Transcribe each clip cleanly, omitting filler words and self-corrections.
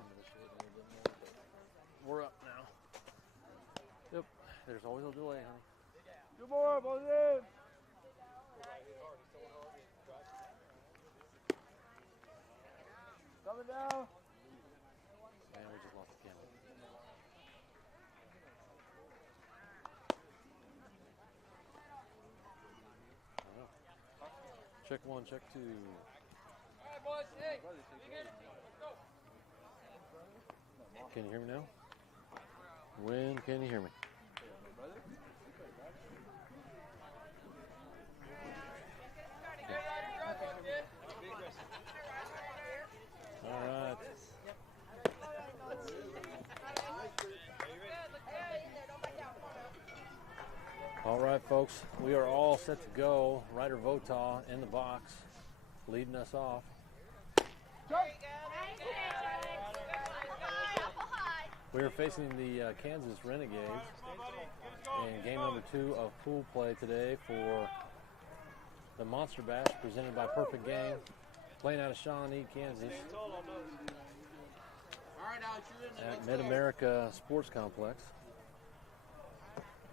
into the shade a little bit more, but we're up now. Yep, there's always a delay, honey. Good boy, both in. Coming down. Man, we just lost the camera. Check one, check two. All right, boys. Hey, let's go. Can you hear me now? When can you hear me? All right. All right, folks. We are all set to go. Ryder Votaw in the box, leading us off. We are facing the Kansas Renegades in game number 2 of pool play today for the Monster Bash presented by Perfect Game, playing out of Shawnee, Kansas at Mid-America Sports Complex.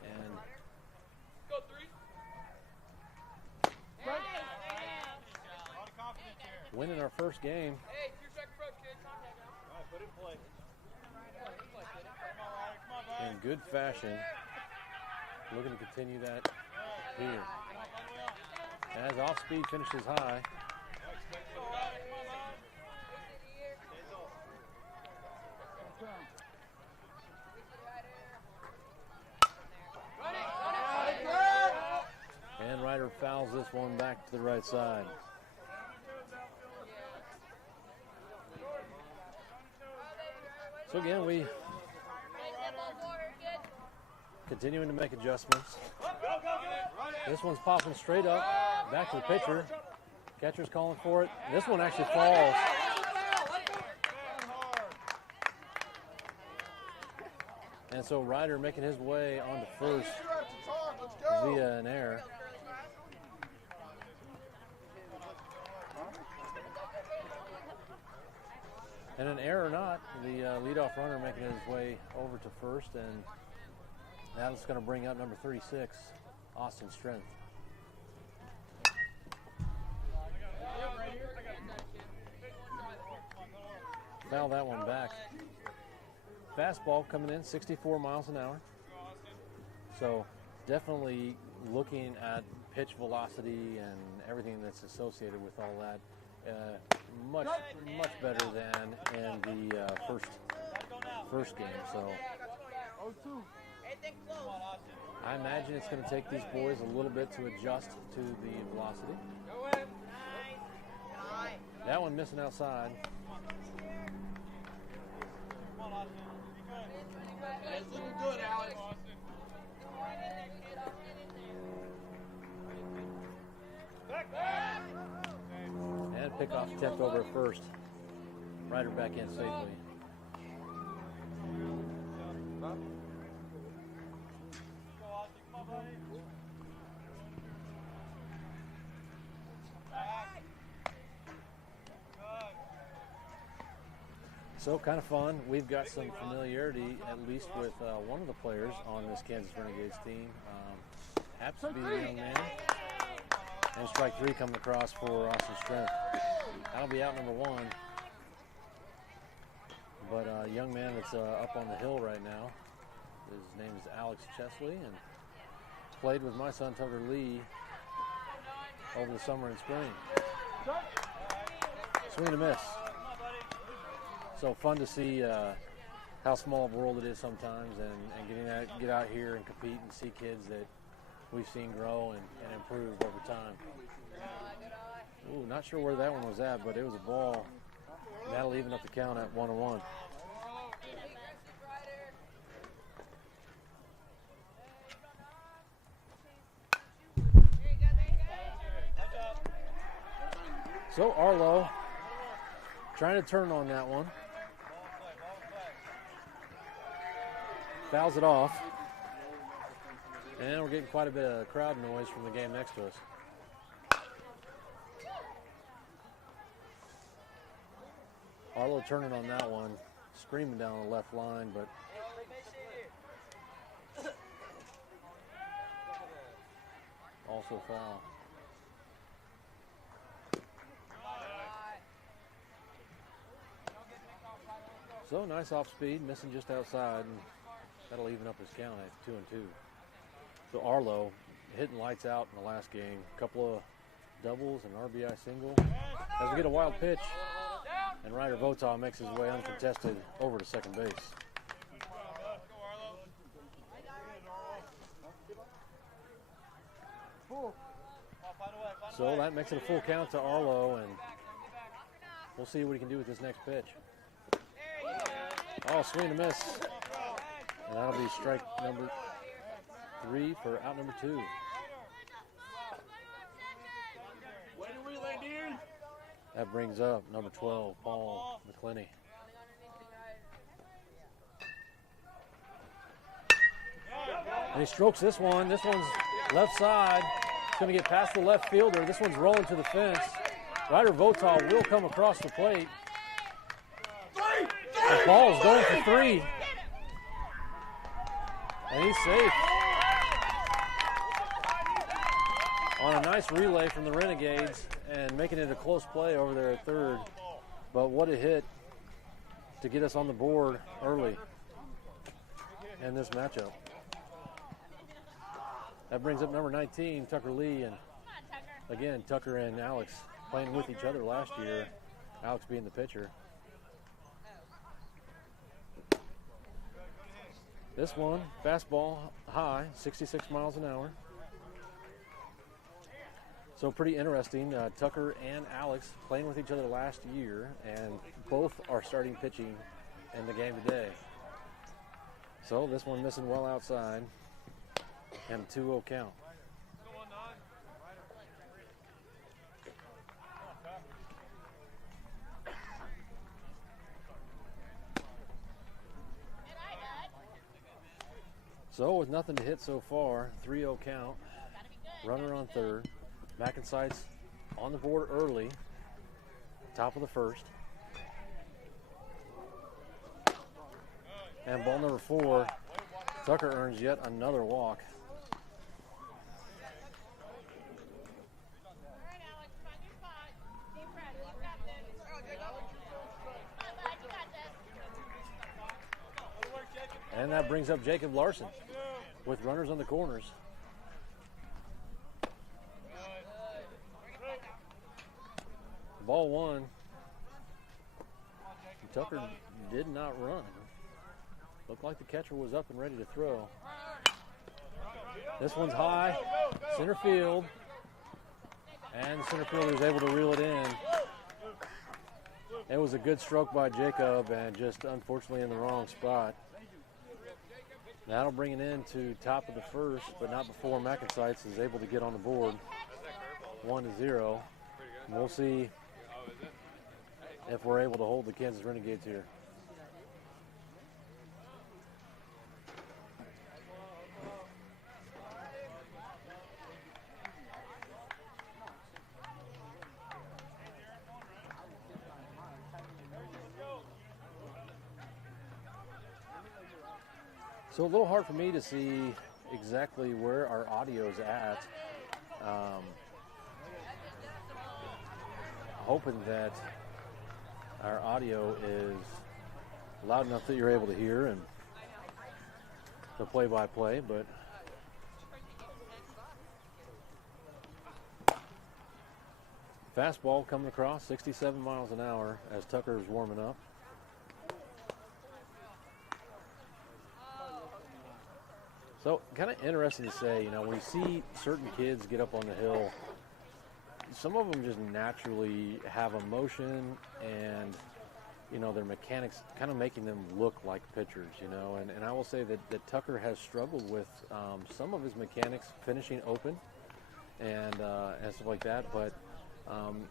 And winning our first game in good fashion. Looking to continue that here. As off-speed finishes high. And Ryder fouls this one back to the right side. So again, we continuing to make adjustments. This one's popping straight up, back to the pitcher. Catcher's calling for it. This one actually falls. And so Ryder making his way onto first via an error. And an error or not, the leadoff runner making his way over to first, and that's going to bring up number 36, Austin Strength. Foul that one back. Fastball coming in, 64 miles an hour. So definitely looking at pitch velocity and everything that's associated with all that. Much better than in the first game. So I imagine it's going to take these boys a little bit to adjust to the velocity. That one missing outside. It's looking good, Alex. And pickoff attempt over at first. Ryder back in safely. So kind of fun. We've got some familiarity, at least with one of the players on this Kansas Renegades team. Happens to be a young man. And strike 3 coming across for Austin Strength. That'll be out number 1. But a young man that's up on the hill right now. His name is Alex Chesley, and played with my son Tucker Lee over the summer and spring. Swing and a miss. So fun to see how small of a world it is sometimes, and get out here and compete and see kids that we've seen grow and improve over time. Ooh, not sure where that one was at, but it was a ball. That'll even up the count at 1-1. So Arlo trying to turn on that one. Fouls it off. And we're getting quite a bit of crowd noise from the game next to us. Arlo turning on that one. screaming down the left line, but also foul. So nice off speed, missing just outside, and that'll even up his count at 2-2. So Arlo hitting lights out in the last game. A couple of doubles, an RBI single. As we get a wild pitch, and Ryder Votaw makes his way uncontested over to second base. So that makes it a full count to Arlo, and we'll see what he can do with this next pitch. Oh, swing and miss. And that'll be strike number 3 for out number 2. That brings up number 12, Paul Mcclenny. And he strokes this one. This one's left side. It's going to get past the left fielder. This one's rolling to the fence. Ryder Votaw will come across the plate. And Paul's going for 3. And he's safe. On a nice relay from the Renegades and making it a close play over there at third. But what a hit to get us on the board early in this matchup. That brings up number 19, Tucker Lee. And again, Tucker and Alex playing with each other last year, Alex being the pitcher. This one, fastball high, 66 miles an hour. So pretty interesting. Tucker and Alex playing with each other last year, and both are starting pitching in the game today. So this one missing well outside, and a 2-0 count. So with nothing to hit so far, 3-0 count, runner on third. MacNSeitz on the board early, top of the first. And ball number 4, Tucker earns yet another walk. And that brings up Jacob Larson with runners on the corners. Ball 1. Tucker did not run. Looked like the catcher was up and ready to throw. This one's high, center field. And the center fielder was able to reel it in. It was a good stroke by Jacob, and just unfortunately in the wrong spot. That'll bring it in to top of the first, but not before MacNSeitz is able to get on the board. 1-0. And we'll see if we're able to hold the Kansas Renegades here. So a little hard for me to see exactly where our audio's at. Hoping that our audio is loud enough that you're able to hear and the play-by-play, but fastball coming across 67 miles an hour as Tucker is warming up. So kind of interesting to say, you know, when you see certain kids get up on the hill, some of them just naturally have emotion and, you know, their mechanics kind of making them look like pitchers, you know. And I will say that Tucker has struggled with some of his mechanics finishing open and stuff like that. But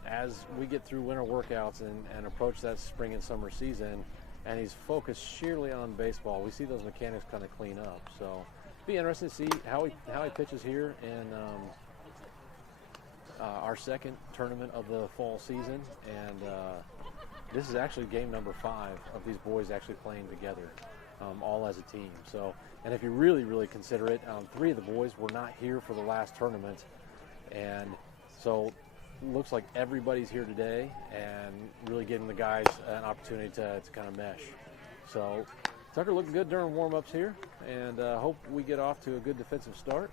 as we get through winter workouts and approach that spring and summer season, and he's focused sheerly on baseball, we see those mechanics kind of clean up. So be interesting to see how he pitches here in our second tournament of the fall season, and this is actually game number 5 of these boys actually playing together, all as a team. So, and if you really, really consider it, 3 of the boys were not here for the last tournament, and so looks like everybody's here today and really giving the guys an opportunity to kind of mesh. So Tucker looking good during warm-ups here, and hope we get off to a good defensive start.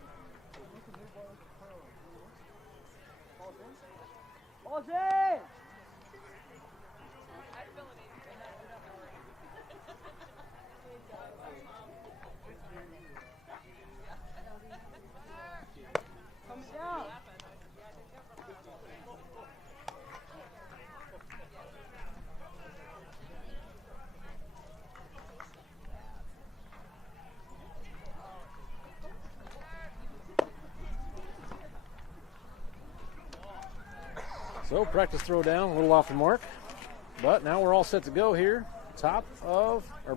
So practice throw down, a little off the mark, but now we're all set to go here.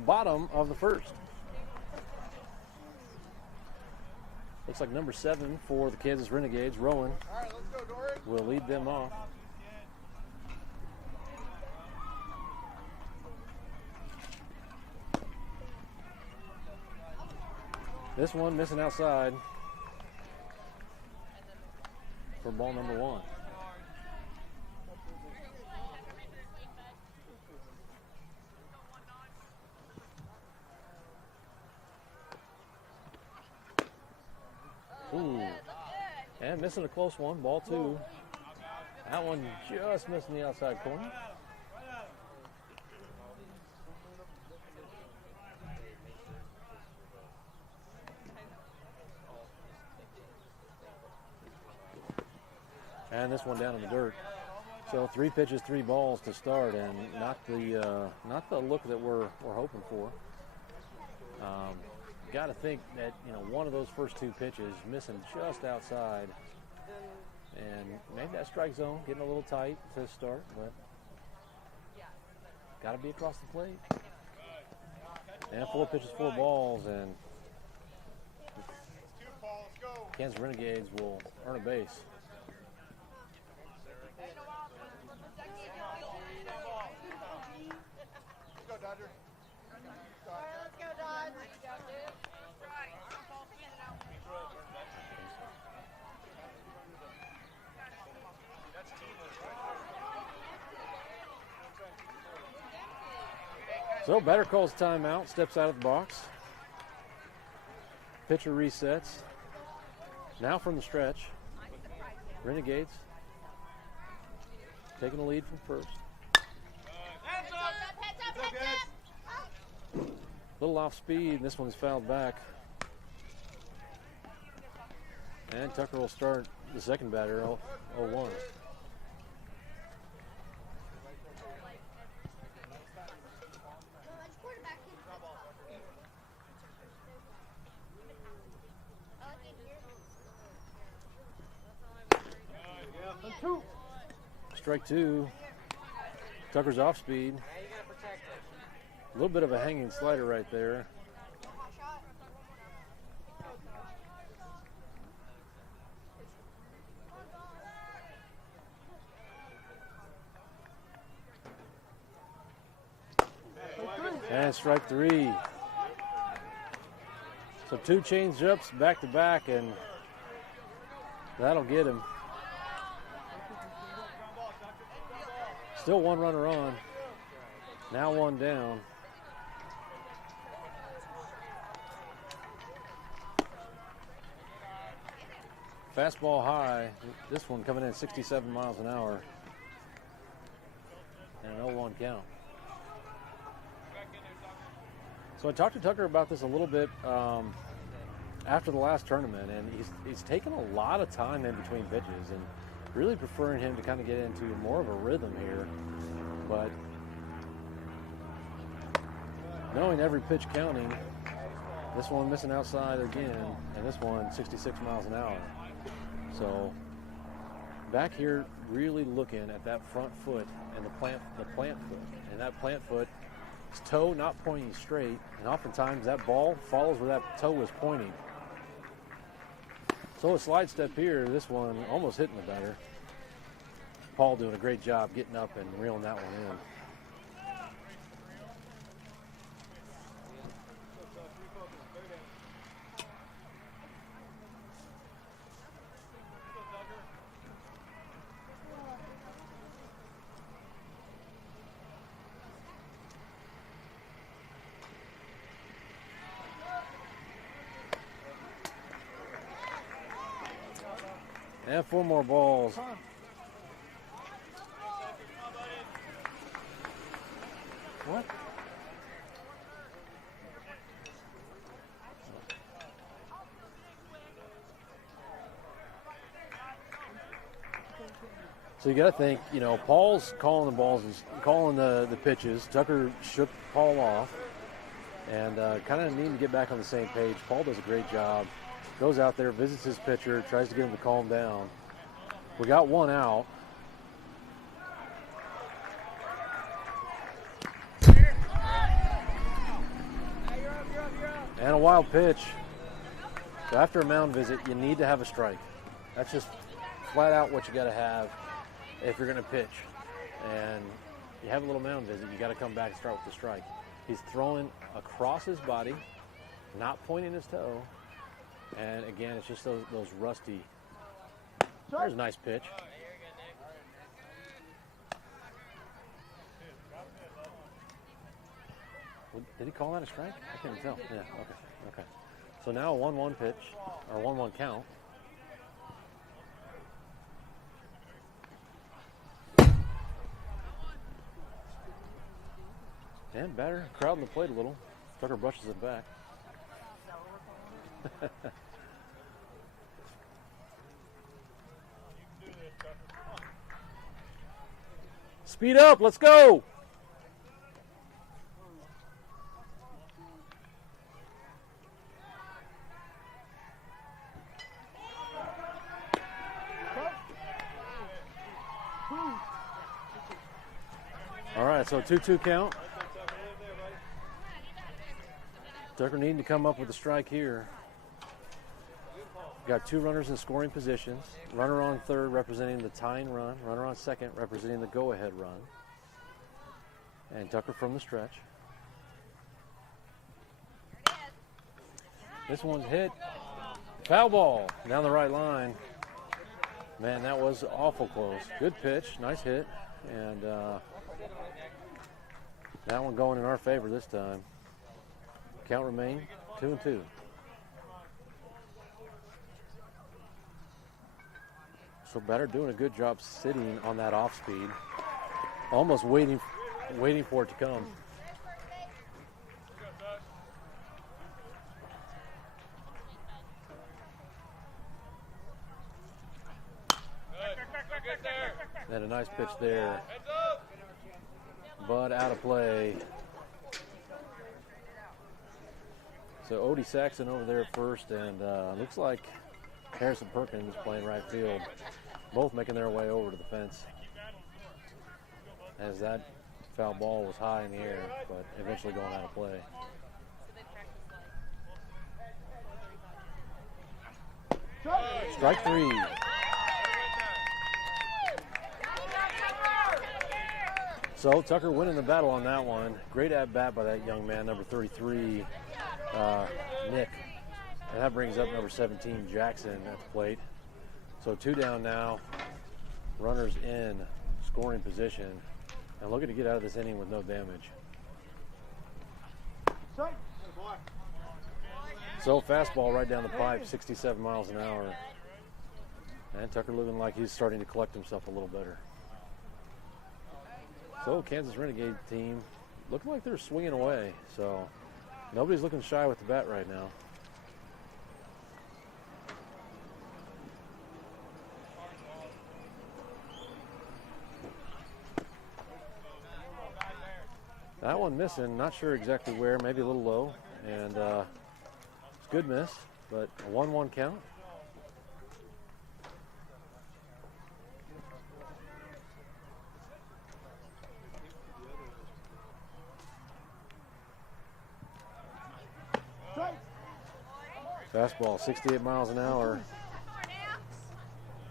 Bottom of the first. Looks like number 7 for the Kansas Renegades, Rowan, will lead them off. This one missing outside for ball number 1. Ooh, and missing a close one, ball 2. That one just missing the outside corner. And this one down in the dirt. So 3 pitches, 3 balls to start, and not the look that we're hoping for. Got to think that, one of those first 2 pitches missing just outside, and maybe that strike zone getting a little tight to start, but got to be across the plate. And 4 pitches, 4 balls, and Kansas Renegades will earn a base. So batter calls timeout, steps out of the box. Pitcher resets. Now from the stretch, Renegades taking the lead from first. Little off speed, and this one's fouled back. And Tucker will start the second batter, 0-1. Strike 2. Tucker's off speed. A little bit of a hanging slider right there. And strike 3. So 2 change-ups back to back, and that'll get him. Still 1 runner on. Now 1 down. Fastball high. This one coming in 67 miles an hour. And an 0-1 count. So I talked to Tucker about this a little bit after the last tournament, and he's taken a lot of time in between pitches, and really preferring him to kind of get into more of a rhythm here. But knowing every pitch counting, this one missing outside again, and this one 66 miles an hour. So back here really looking at that front foot and the plant foot. And that plant foot, his toe not pointing straight, and oftentimes that ball follows where that toe was pointing. So a slide step here, this one almost hitting the batter. Paul doing a great job getting up and reeling that one in. And 4 more balls. What? So you got to think, you know, Paul's calling the balls and calling the pitches. Tucker shook Paul off and kind of needing to get back on the same page. Paul does a great job. Goes out there, visits his pitcher, tries to get him to calm down. We got 1 out. And a wild pitch. So after a mound visit, you need to have a strike. That's just flat out what you got to have if you're going to pitch. And you have a little mound visit, you got to come back and start with the strike. He's throwing across his body, not pointing his toe. And again, it's just those rusty. There's a nice pitch. Did he call that a strike? I can't tell. Yeah, okay. So now a 1-1 pitch, or 1-1 count. And batter crowding the plate a little. Tucker brushes it back. Speed up, let's go! All right, so 2-2 count. Tucker needing to come up with a strike here. Got 2 runners in scoring positions. Runner on third representing the tying run. Runner on second representing the go-ahead run. And Tucker from the stretch. This one's hit. Foul ball down the right line. Man, that was awful close. Good pitch, nice hit. And that one going in our favor this time. Count remain 2-2. So batter doing a good job sitting on that off speed, almost waiting for it to come. And a nice pitch there, but out of play. So Odie Saxon over there at first, and looks like Harrison Perkins playing right field. Both making their way over to the fence, as that foul ball was high in the air, but eventually going out of play. Strike 3. So Tucker winning the battle on that one. Great at-bat by that young man, number 33, Nick. And that brings up number 17, Jackson, at the plate. So 2 down now, runners in scoring position, and looking to get out of this inning with no damage. So fastball right down the pipe, 67 miles an hour. And Tucker looking like he's starting to collect himself a little better. So Kansas Renegade team looking like they're swinging away. So nobody's looking shy with the bat right now. That one missing, not sure exactly where, maybe a little low, and it's a good miss, but a 1-1 count. Fastball, 68 miles an hour,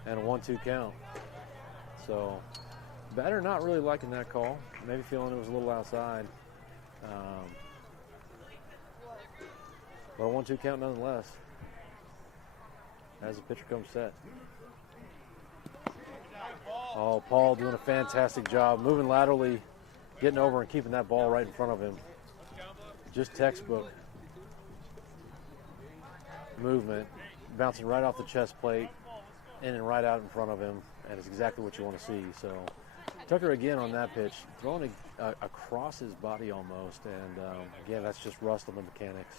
and a 1-2 count. So batter not really liking that call. Maybe feeling it was a little outside. But a 1-2 count nonetheless, as the pitcher comes set. Oh, Paul doing a fantastic job, moving laterally, getting over and keeping that ball right in front of him. Just textbook movement, bouncing right off the chest plate, in and right out in front of him, and it's exactly what you want to see. So Tucker again on that pitch, throwing across his body almost, and again, that's just rust on the mechanics.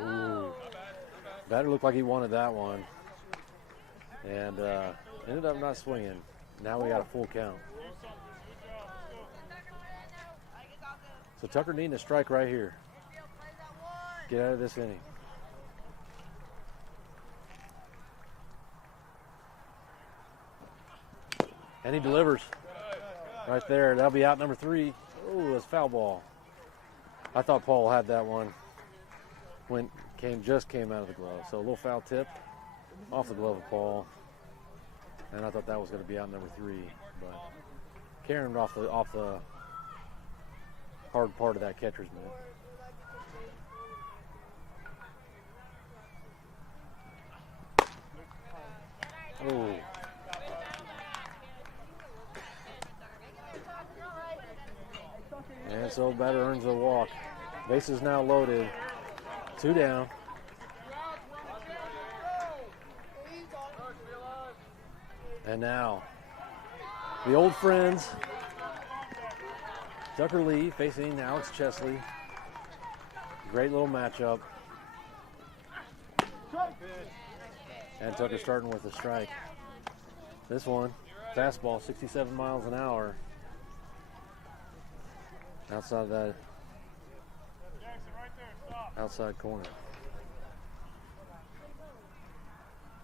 Ooh. Batter looked like he wanted that one, and ended up not swinging. Now we got a full count. So Tucker needing a strike right here. Get out of this inning. And he delivers right there. That'll be out number 3. Oh, that's foul ball. I thought Paul had that one when just came out of the glove. So a little foul tip off the glove of Paul. And I thought that was going to be out number 3, but carrying it off the hard part of that catcher's mitt. Oh. And so batter earns a walk. Bases now loaded. 2 down. And now, the old friends, Tucker Lee facing Alex Chesley. Great little matchup. And Tucker starting with a strike. This one, fastball, 67 miles an hour. Outside that outside corner.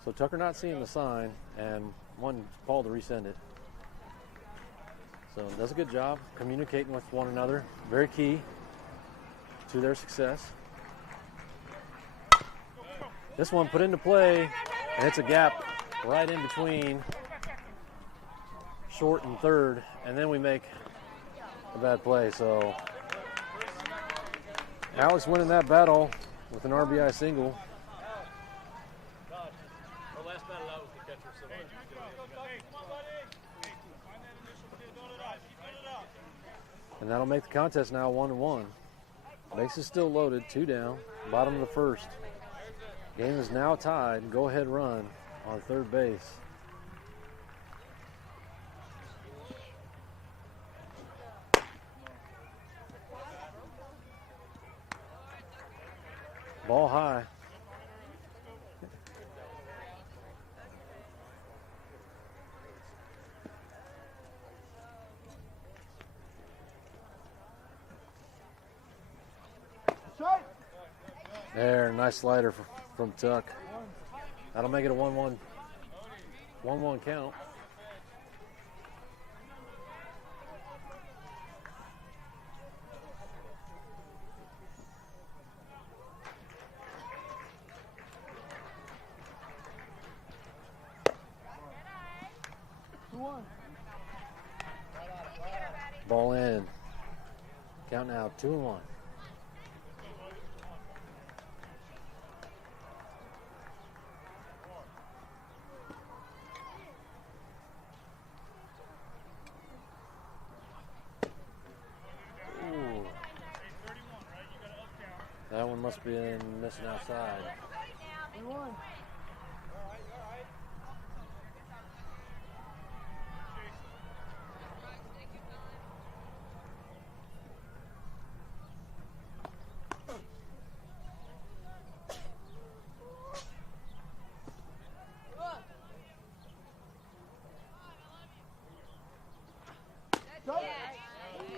So Tucker not seeing the sign and wanting Paul to resend it. So does a good job communicating with one another. Very key to their success. This one put into play, and it's a gap right in between short and third, and then we make a bad play. So Alex winning that battle with an RBI single. And that'll make the contest now 1-1. Bases still loaded, 2 down, bottom of the first. Game is now tied. Go ahead run on third base. Ball high. There, nice slider from Tuck. That'll make it a 1-1 count. Ball in. Count now 2-1. That one must be missing outside.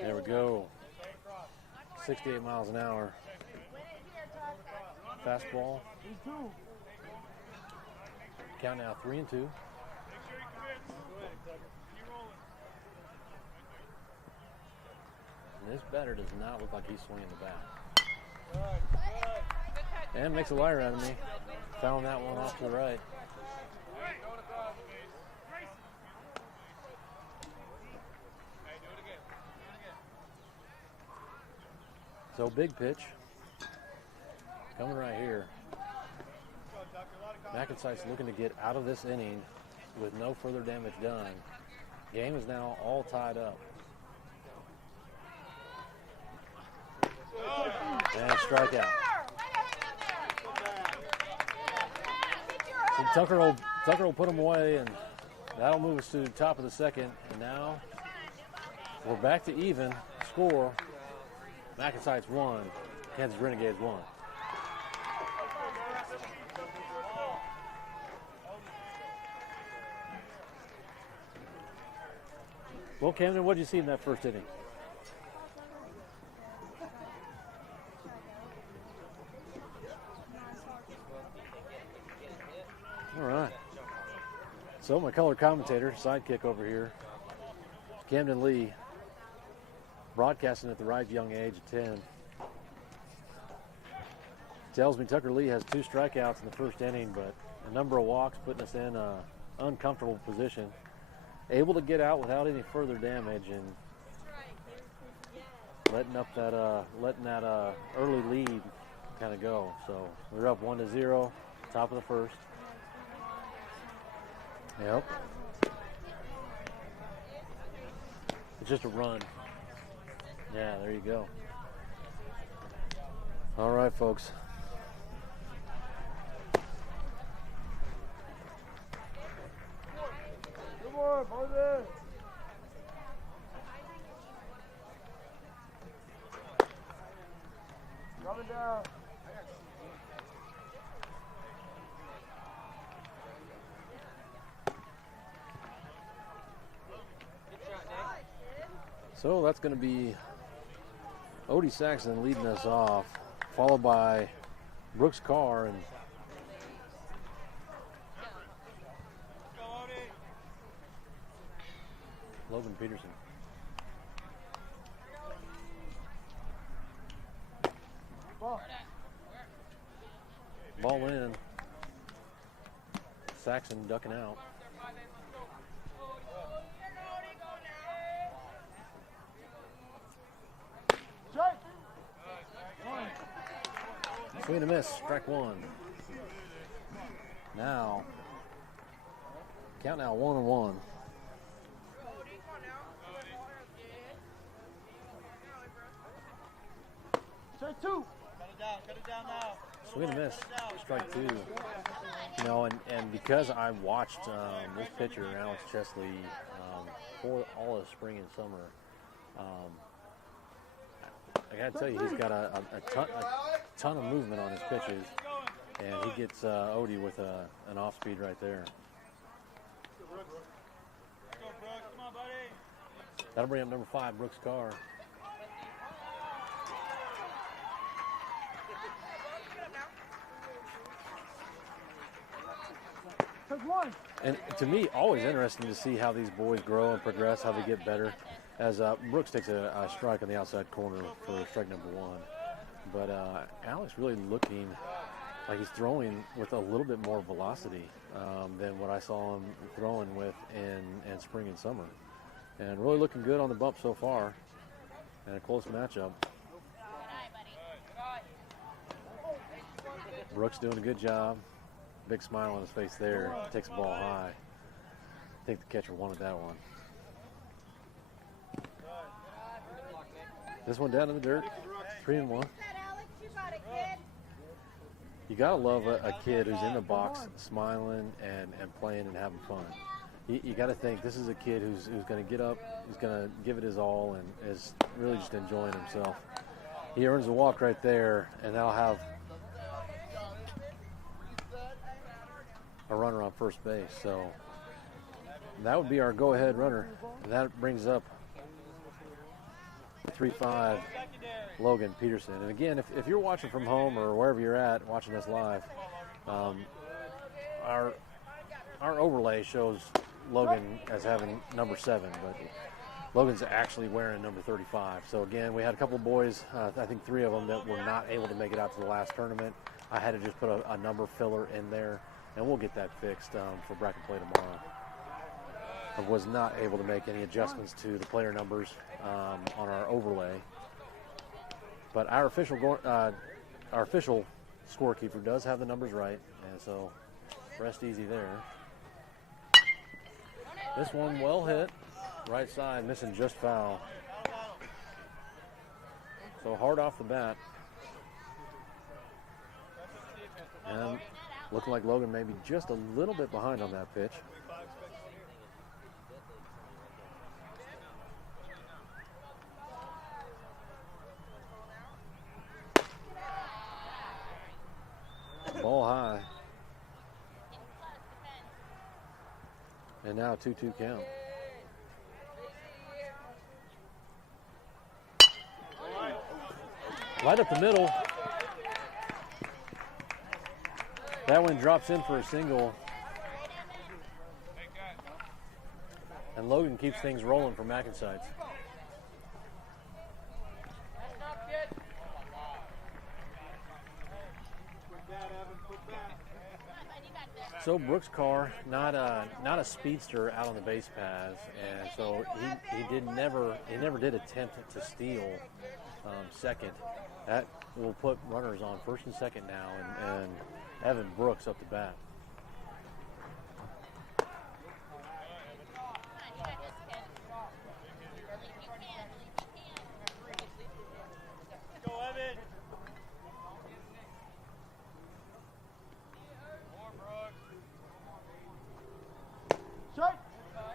There we go. 68 miles an hour. Fastball. Count now 3-2. And this batter does not look like he's swinging the bat. And makes a liar out of me. Fouling that one off to the right. So big pitch. Coming right here. MacNSeitz looking to get out of this inning with no further damage done. Game is now all tied up. And strikeout. And Tucker will put them away, and that'll move us to the top of the second. And now we're back to even score. MacNSeitz 1, Kansas Renegades 1. Well, Camden, what did you see in that first inning? All right. So my color commentator, sidekick over here, Camden Lee, broadcasting at the right young age of 10. Tells me Tucker Lee has 2 strikeouts in the first inning, but a number of walks putting us in an uncomfortable position. Able to get out without any further damage and letting that early lead kind of go. So we're up 1-0, top of the first. Yep. It's just a run. Yeah, there you go. All right, folks. Good boy, Moses. Coming down. So that's going to be Odie Saxon leading us off, followed by Brooks Carr and Logan Peterson. Ball in. Saxon ducking out. Swing and a miss, strike 1. Now, count now 1-1. Strike 2. Cut it down now. Swing and a miss, strike 2. You know, and because I watched this pitcher, Alex Chesley, for all of spring and summer, I gotta tell you, he's got a ton of movement on his pitches, and he gets Odie with an off speed right there. That'll bring up number 5, Brooks Carr. And to me, always interesting to see how these boys grow and progress, how they get better. As Brooks takes a strike on the outside corner for strike number 1. But Alex really looking like he's throwing with a little bit more velocity than what I saw him throwing with in spring and summer. And really looking good on the bump so far. And a close matchup. Brooks doing a good job. Big smile on his face there. Takes the ball high. I think the catcher wanted that one. This one down in the dirt. 3-1. You gotta love a kid who's in the box, smiling and playing and having fun. You got to think this is a kid who's going to get up, who's going to give it his all, and is really just enjoying himself. He earns a walk right there, and that'll have a runner on first base. So that would be our go-ahead runner. And that brings up 3-5 Logan Peterson. And again, if you're watching from home or wherever you're at, watching us live, our overlay shows Logan as having number 7, but Logan's actually wearing number 35. So again, we had a couple of boys, I think 3 of them, that were not able to make it out to the last tournament. I had to just put a number filler in there, and we'll get that fixed for bracket play tomorrow. I was not able to make any adjustments to the player numbers on our overlay, but our official scorekeeper does have the numbers right, and so rest easy there. This one well hit, right side, missing just foul. So hard off the bat. And Looking like Logan maybe just a little bit behind on that pitch. Ball high. And now a 2-2 count. Right up the middle. That one drops in for a single. And Logan keeps things rolling for MacNSeitz. So Brooks' car, not a speedster out on the base paths, and so he never did attempt to steal second. That will put runners on first and second now, and Evan Brooks up the bat.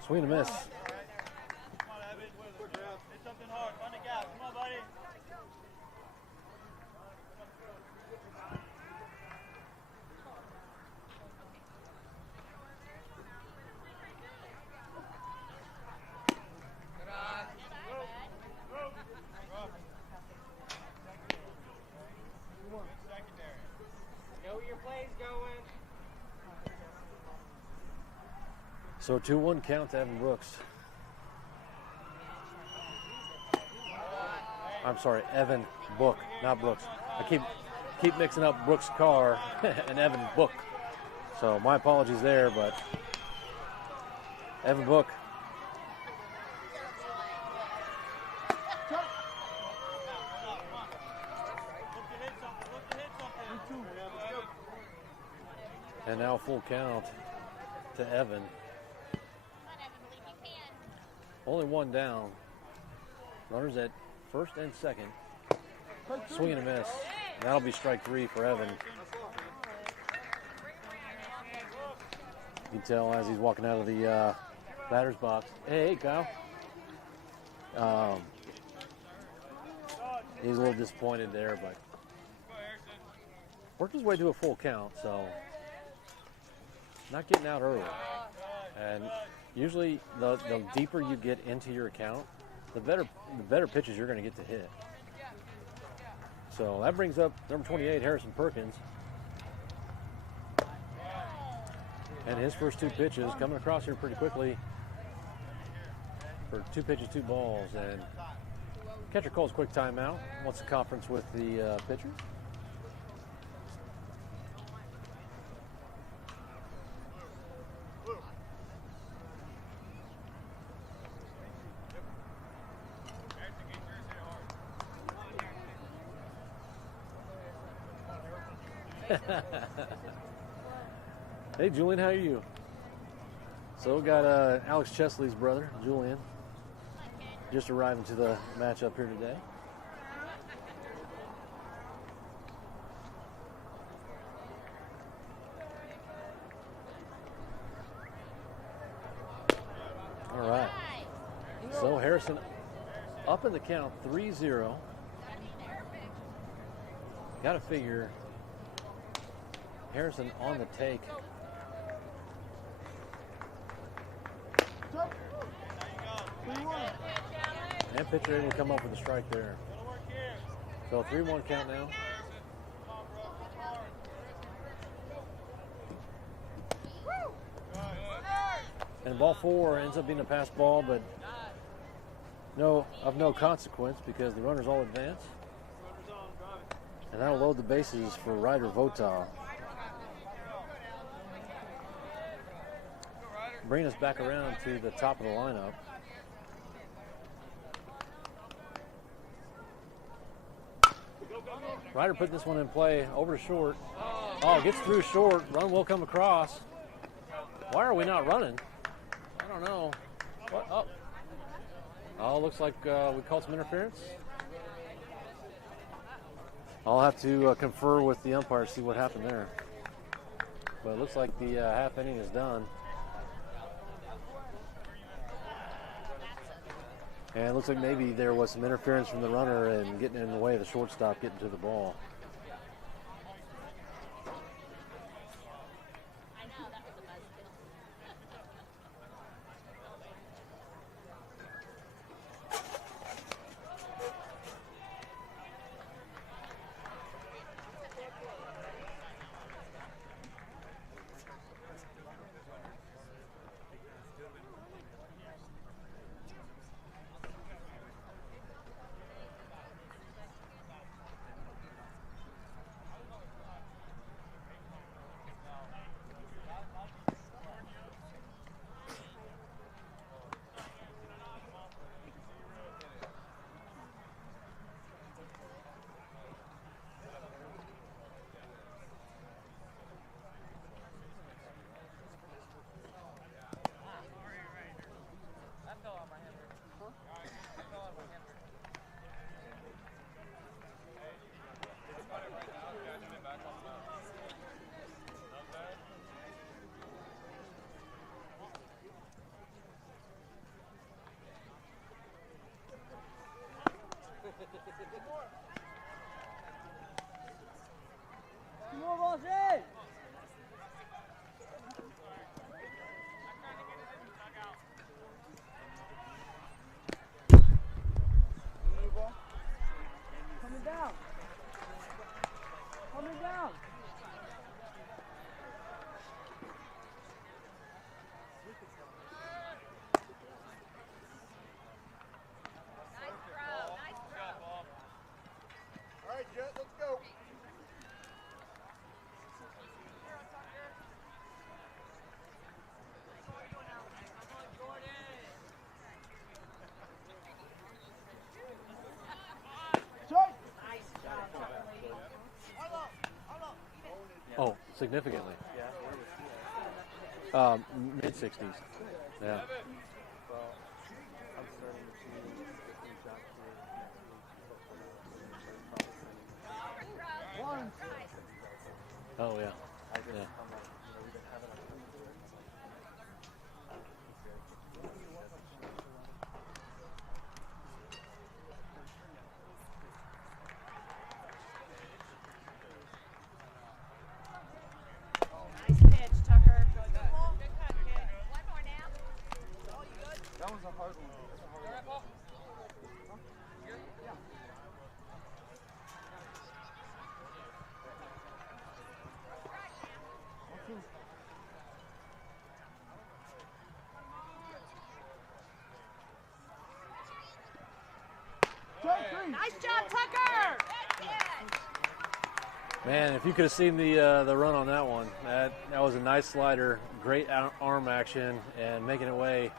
Swing and a miss. Come on, Evan. Hit something hard. Find the gap. Come on, buddy. Know where your play's going. So 2-1 count to Evan Brooks. I'm sorry, Evan Book, not Brooks. I keep mixing up Brooks' car and Evan Book. So my apologies there, but Evan Book. And now full count to Evan. Only one down. Runners at first and second. Swing and a miss. That'll be strike three for Evan. You can tell as he's walking out of the batter's box. Hey, Kyle. He's a little disappointed there, but worked his way to a full count, so not getting out early. And usually, the deeper you get into your account, the better pitches you're going to get to hit. So that brings up number 28, Harrison Perkins. And his first two pitches coming across here pretty quickly for 2 pitches, 2 balls. And catcher calls quick timeout. Wants a conference with the pitcher. Hey, Julian, how are you? So we got Alex Chesley's brother, Julian, just arriving to the matchup here today. All right. So Harrison up in the count, 3-0. Got to figure Harrison on the take. And pitcher able to come up with a strike there. So 3-1 count now. And ball 4 ends up being a pass ball, but of no consequence because the runners all advance. And that'll load the bases for Ryder Votaw. Bring us back around to the top of the lineup. Ryder put this one in play over to short. Oh, gets through short. Run will come across. Why are we not running? I don't know. What? Oh, looks like we called some interference. I'll have to confer with the umpire to see what happened there. But it looks like the half inning is done. And it looks like maybe there was some interference from the runner and getting in the way of the shortstop getting to the ball. Oh, significantly. Mid-60s. Yeah. Oh, yeah. Yeah. Nice job, Tucker! Man, if you could have seen the run on that one, that was a nice slider, great arm action, and making it way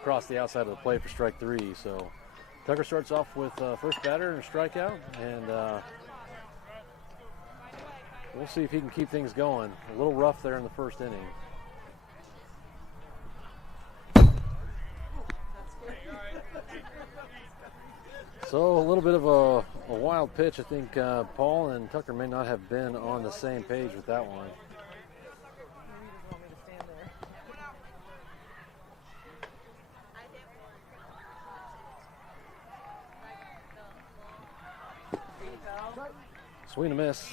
across the outside of the plate for strike three. So Tucker starts off with first batter and a strikeout, and we'll see if he can keep things going. A little rough there in the first inning. So a little bit of a wild pitch. I think Paul and Tucker may not have been on the same page with that one. Swing and a miss.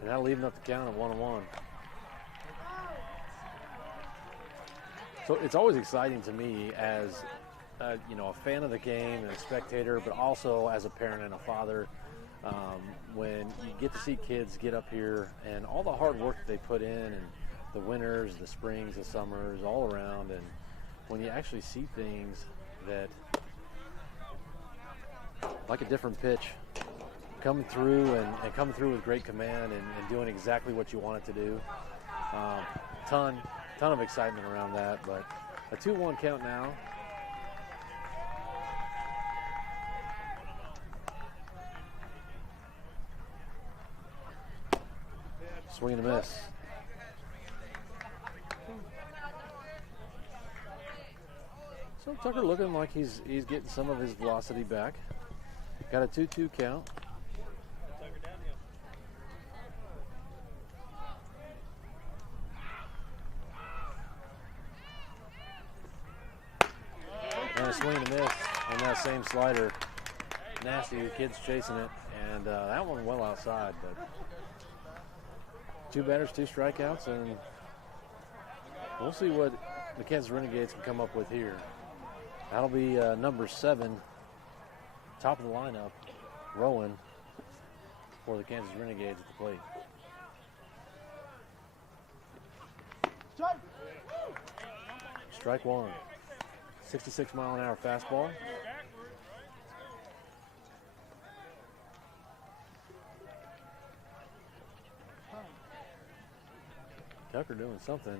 And now leaving up the count of 1-1. So it's always exciting to me as a fan of the game and a spectator, but also as a parent and a father, when you get to see kids get up here and all the hard work that they put in, and the winters, the springs, the summers, all around, and when you actually see things that, like a different pitch, come through and come through with great command and doing exactly what you want it to do. Ton of excitement around that, but a 2-1 count now. Swing and a miss. So Tucker looking like he's getting some of his velocity back. Got a 2-2 count. swing and a miss on that same slider. Nasty, the kid's chasing it, and that one well outside. But 2 batters, 2 strikeouts, and we'll see what the Kansas Renegades can come up with here. That'll be number 7, top of the lineup, Rowan, for the Kansas Renegades at the plate. Strike 1. 66-mile-an-hour fastball. Tucker doing something.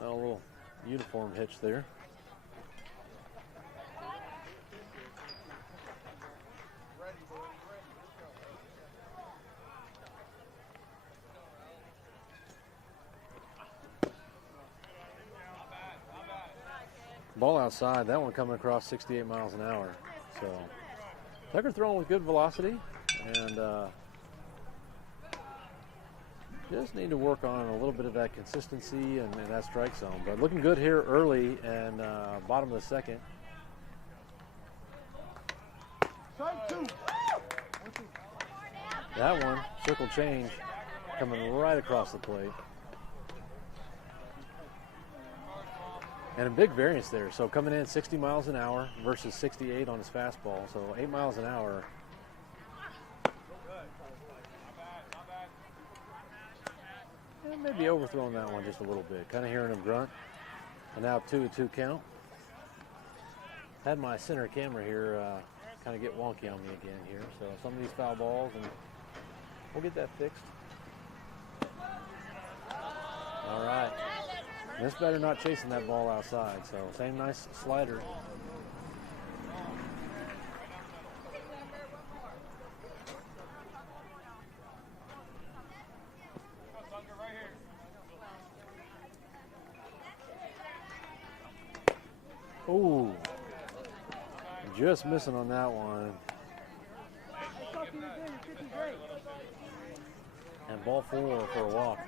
Well, a little uniform hitch there. Ball outside, that one coming across 68 miles an hour. So Tucker throwing with good velocity, and just need to work on a little bit of that consistency and that strike zone. But looking good here early and bottom of the second. That one, circle change, coming right across the plate. And a big variance there. So coming in 60 miles an hour versus 68 on his fastball. So 8 miles an hour. And maybe overthrowing that one just a little bit. Kind of hearing him grunt. And now 2-2 count. Had my center camera here kind of get wonky on me again here. So some of these foul balls, and we'll get that fixed. All right. This better not chasing that ball outside. So same nice slider. Ooh, just missing on that one. And ball 4 for a walk.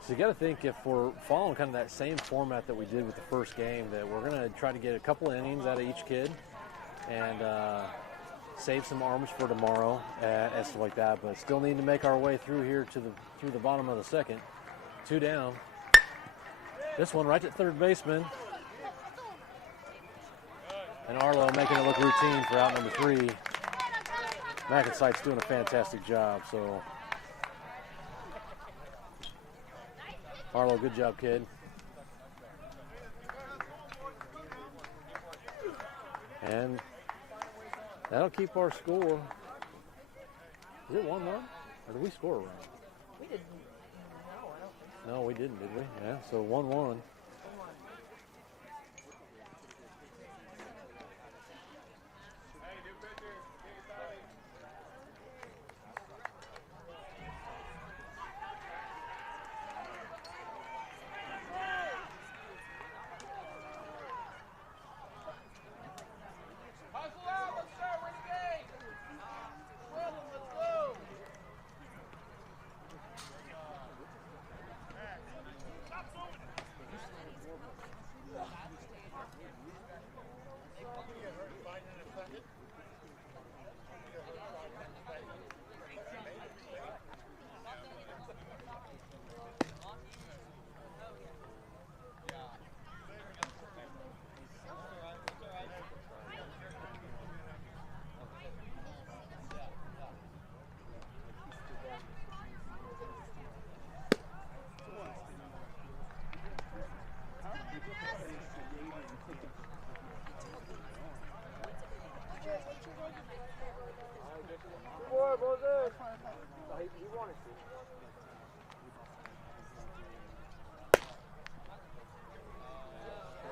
So you got to think, if we're following kind of that same format that we did with the first game, that we're going to try to get a couple innings out of each kid and save some arms for tomorrow and stuff like that. But still need to make our way through here to through the bottom of the second. 2 down. This one right at third baseman. And Arlo making it look routine for out number 3. MacNSeitz doing a fantastic job. So Arlo, good job, kid. And that'll keep our score. Is it 1-1? Or did we score a run? We didn't. No, we didn't, did we? Yeah, so 1-1.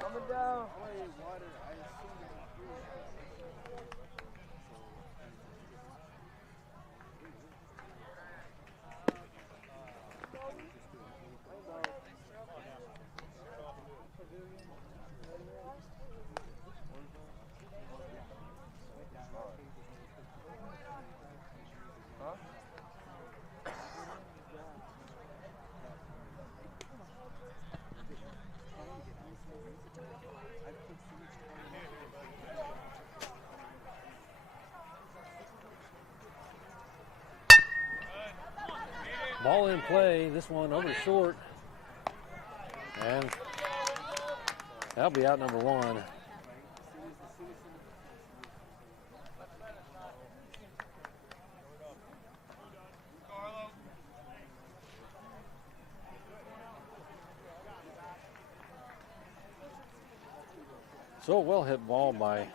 Coming down. Ball in play. This one over short. And that'll be out number one. So a well hit ball by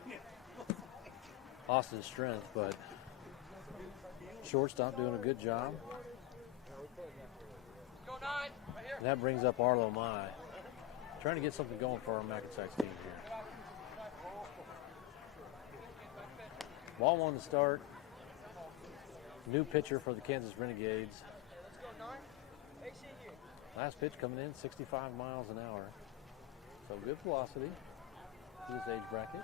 Austin's strength, but shortstop doing a good job. And that brings up Arlo Mai. Trying to get something going for our MacNSeitz team here. Ball one to start. New pitcher for the Kansas Renegades. Last pitch coming in 65 miles an hour. So good velocity to this age bracket.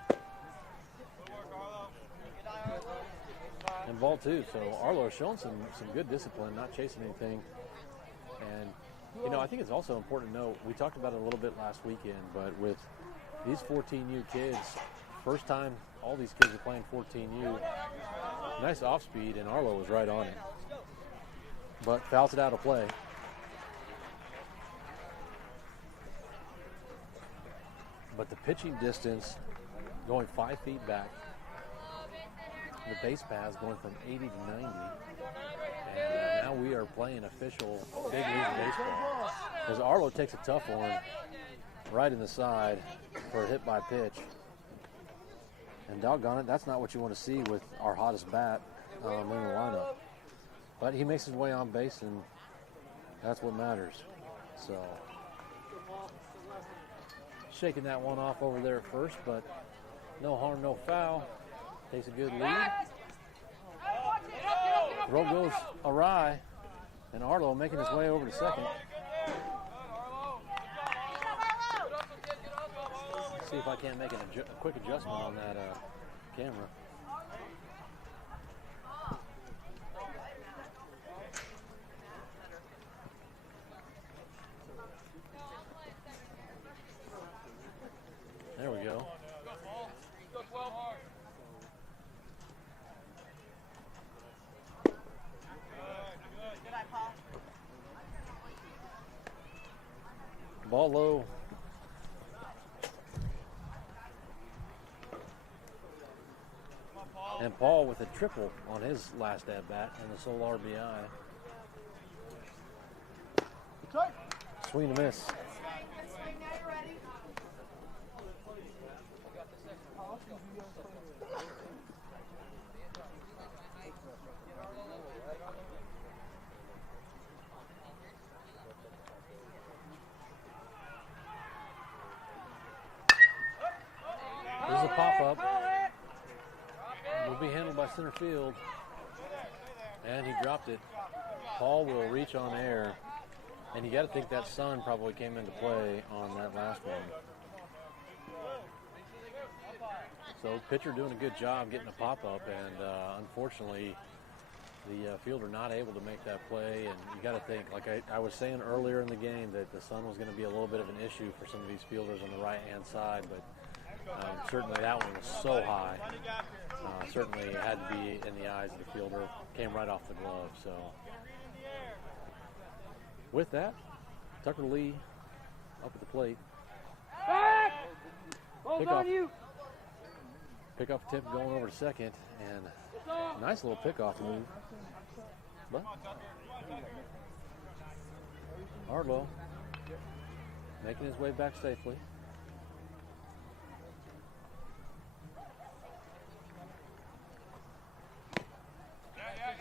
And ball two. So Arlo showing some good discipline, not chasing anything. And you know, I think it's also important to note, we talked about it a little bit last weekend, but with these 14U kids, first time all these kids are playing 14U, nice off speed, and Arlo was right on it. But fouls it out of play. But the pitching distance going 5 feet back, the base paths going from 80 to 90. And now we are playing official big league baseball. As Arlo takes a tough one right in the side for a hit by pitch. And doggone it, that's not what you want to see with our hottest bat in the lineup. But he makes his way on base, and that's what matters. So, shaking that one off over there at first, but no harm, no foul. Takes a good lead. Throw goes awry, and Arlo making his way over to second. See if I can't make a quick adjustment on that camera. There we go. Ball low. And Paul with a triple on his last at-bat and the sole RBI. Swing and miss. This is a pop-up. Will be handled by center field. And he dropped it. Paul will reach on air. And you got to think that sun probably came into play on that last one. So pitcher doing a good job getting a pop-up, and unfortunately the fielder not able to make that play. And you got to think, like I was saying earlier in the game, that the sun was going to be a little bit of an issue for some of these fielders on the right-hand side, but certainly that one was so high. Certainly it had to be in the eyes of the fielder. Came right off the glove. So with that, Tucker Lee up at the plate. Pick off tip going over to second, and nice little pickoff move. But Arlo making his way back safely.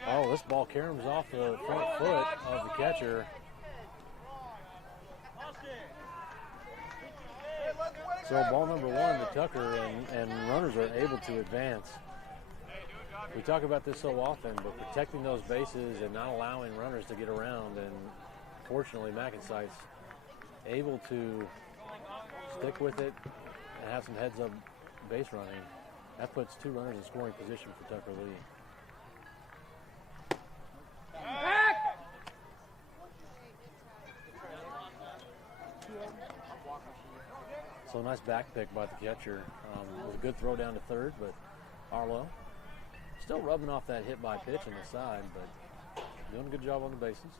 Oh, this ball caroms off the front foot of the catcher. So ball number one to Tucker, and runners are able to advance. We talk about this so often, but protecting those bases and not allowing runners to get around, and fortunately MacNSeitz able to stick with it and have some heads-up base running. That puts two runners in scoring position for Tucker Lee. So nice back pick by the catcher. It was a good throw down to third, but Arlo still rubbing off that hit by pitch on the side, but doing a good job on the bases.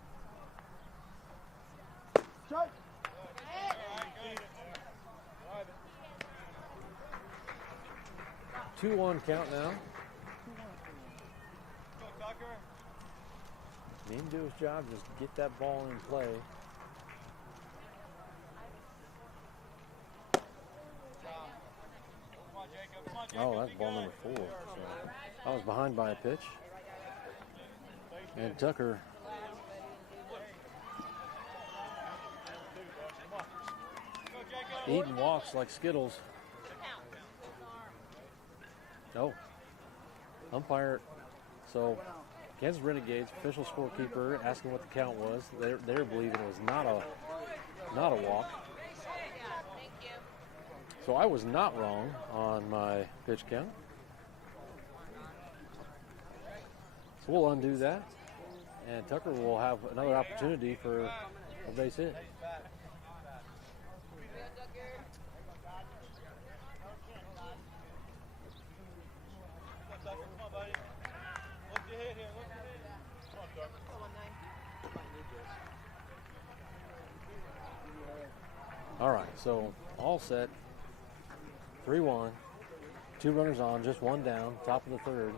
Strike. 2-1 count now. Need him to do his job, just get that ball in play. Oh, that's ball number 4. So I was behind by a pitch. And Tucker eating walks like Skittles. Oh, umpire. So Kansas Renegades official scorekeeper asking what the count was. They're believing it was not a walk. So I was not wrong on my pitch count. So we'll undo that, and Tucker will have another opportunity for a base hit. All right, so all set. 3-1, 2 runners on, just 1 down, top of the 3rd.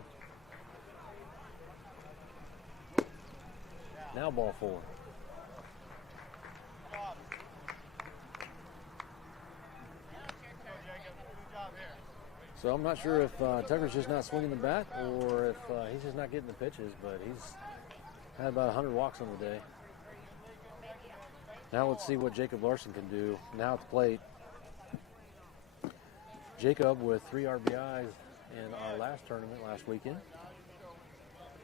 Now ball 4. So I'm not sure if Tucker's just not swinging the bat or if he's just not getting the pitches, but he's had about 100 walks on the day. Now let's see what Jacob Larson can do now at the plate. Jacob with 3 RBIs in our last tournament last weekend.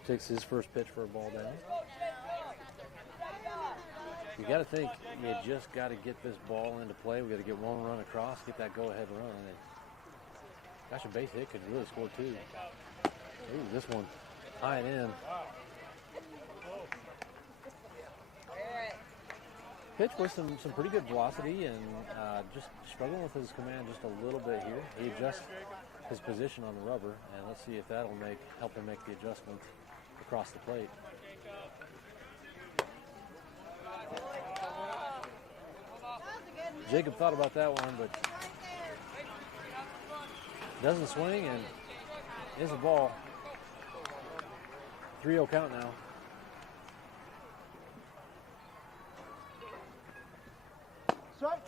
Takes his first pitch for a ball down. You got to think you just got to get this ball into play. We got to get 1 run across, get that go-ahead run. And gosh, a base hit could really score 2. Ooh, this one high and in. Pitch with some pretty good velocity and just struggling with his command just a little bit here. He adjusts his position on the rubber, and let's see if that'll help him make the adjustment across the plate. Jacob thought about that one, but doesn't swing, and is a ball. 3-0 count now. Strike.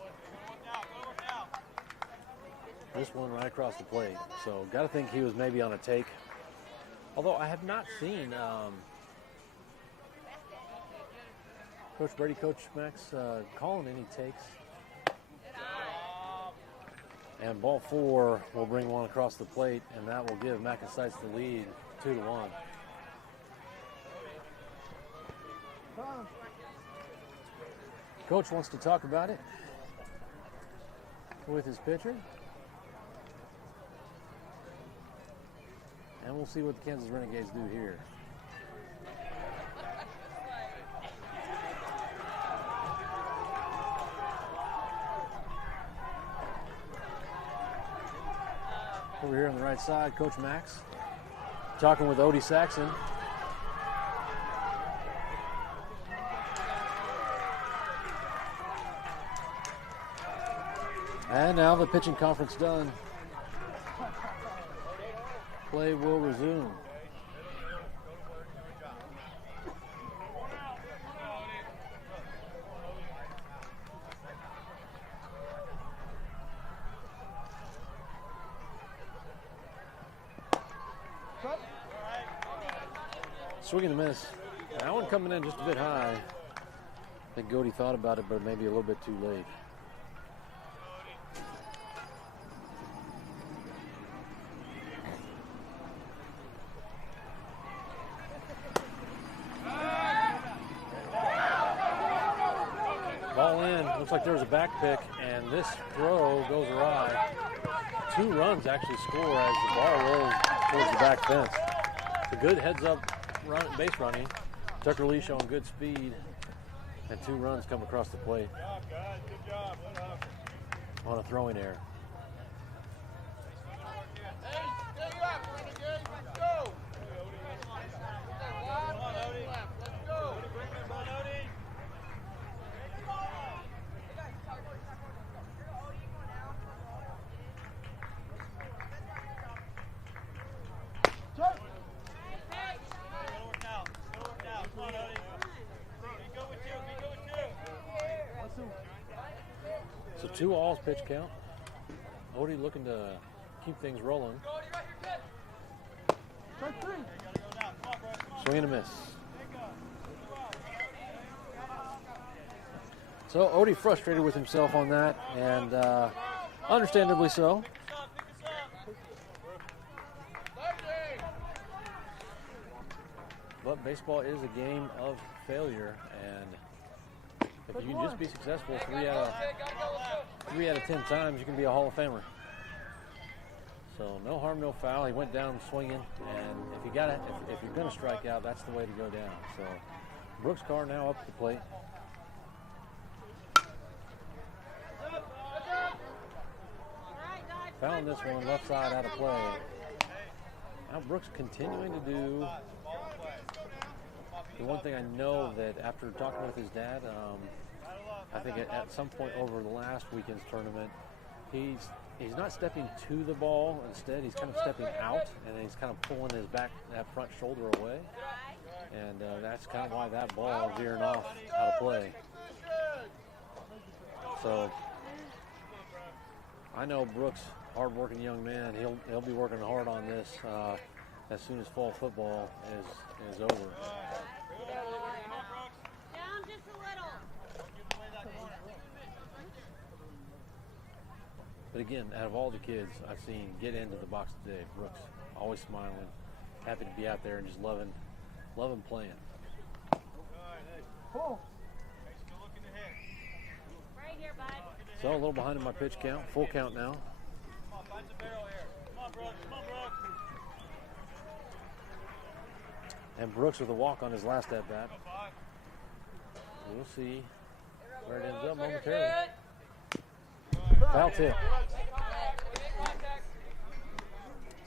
This one right across the plate. So got to think he was maybe on a take. Although I have not seen Coach Brady, Coach Max calling any takes. And ball 4 will bring 1 across the plate, and that will give MacNSeitz the lead 2-1. Coach wants to talk about it with his pitcher. And we'll see what the Kansas Renegades do here. Over here on the right side, Coach Max talking with Odie Saxon. And now the pitching conference done. Play will resume. Swing and a miss. That one coming in just a bit high. I think Godey thought about it, but maybe a little bit too late. Ball in. Looks like there was a back pick, and this throw goes awry. 2 runs actually score as the ball rolls towards the back fence. It's a good heads-up base running. Tucker Lee showing good speed, and 2 runs come across the plate on a throwing error. So 2 alls pitch count. Odie looking to keep things rolling. Strike 3. Swing and a miss. So Odie frustrated with himself on that, and understandably so. But baseball is a game of failure, and if you can just be successful 3 out of 10 times, you can be a Hall of Famer. So no harm, no foul. He went down swinging, and if you're going to strike out, that's the way to go down. So Brooks Carr now up at the plate. Found this one left side out of play. Now Brooks continuing to do the one thing I know that after talking with his dad, I think at some point over the last weekend's tournament, he's not stepping to the ball. Instead, he's kind of stepping out, and he's kind of pulling his that front shoulder away. And that's kind of why that ball is veering off out of play. So I know Brooks, hard-working young man, he'll be working hard on this as soon as fall football is over. Down just a little. But again, out of all the kids I've seen get into the box today, Brooks always smiling, happy to be out there and just loving playing. Pull. Right here, bud. So a little behind in my pitch count, full count now. Come on, find the barrel here. Come on, Brooks. Come on, Brooks. And Brooks with a walk on his last at bat. We'll see where it ends up momentarily. Foul tip.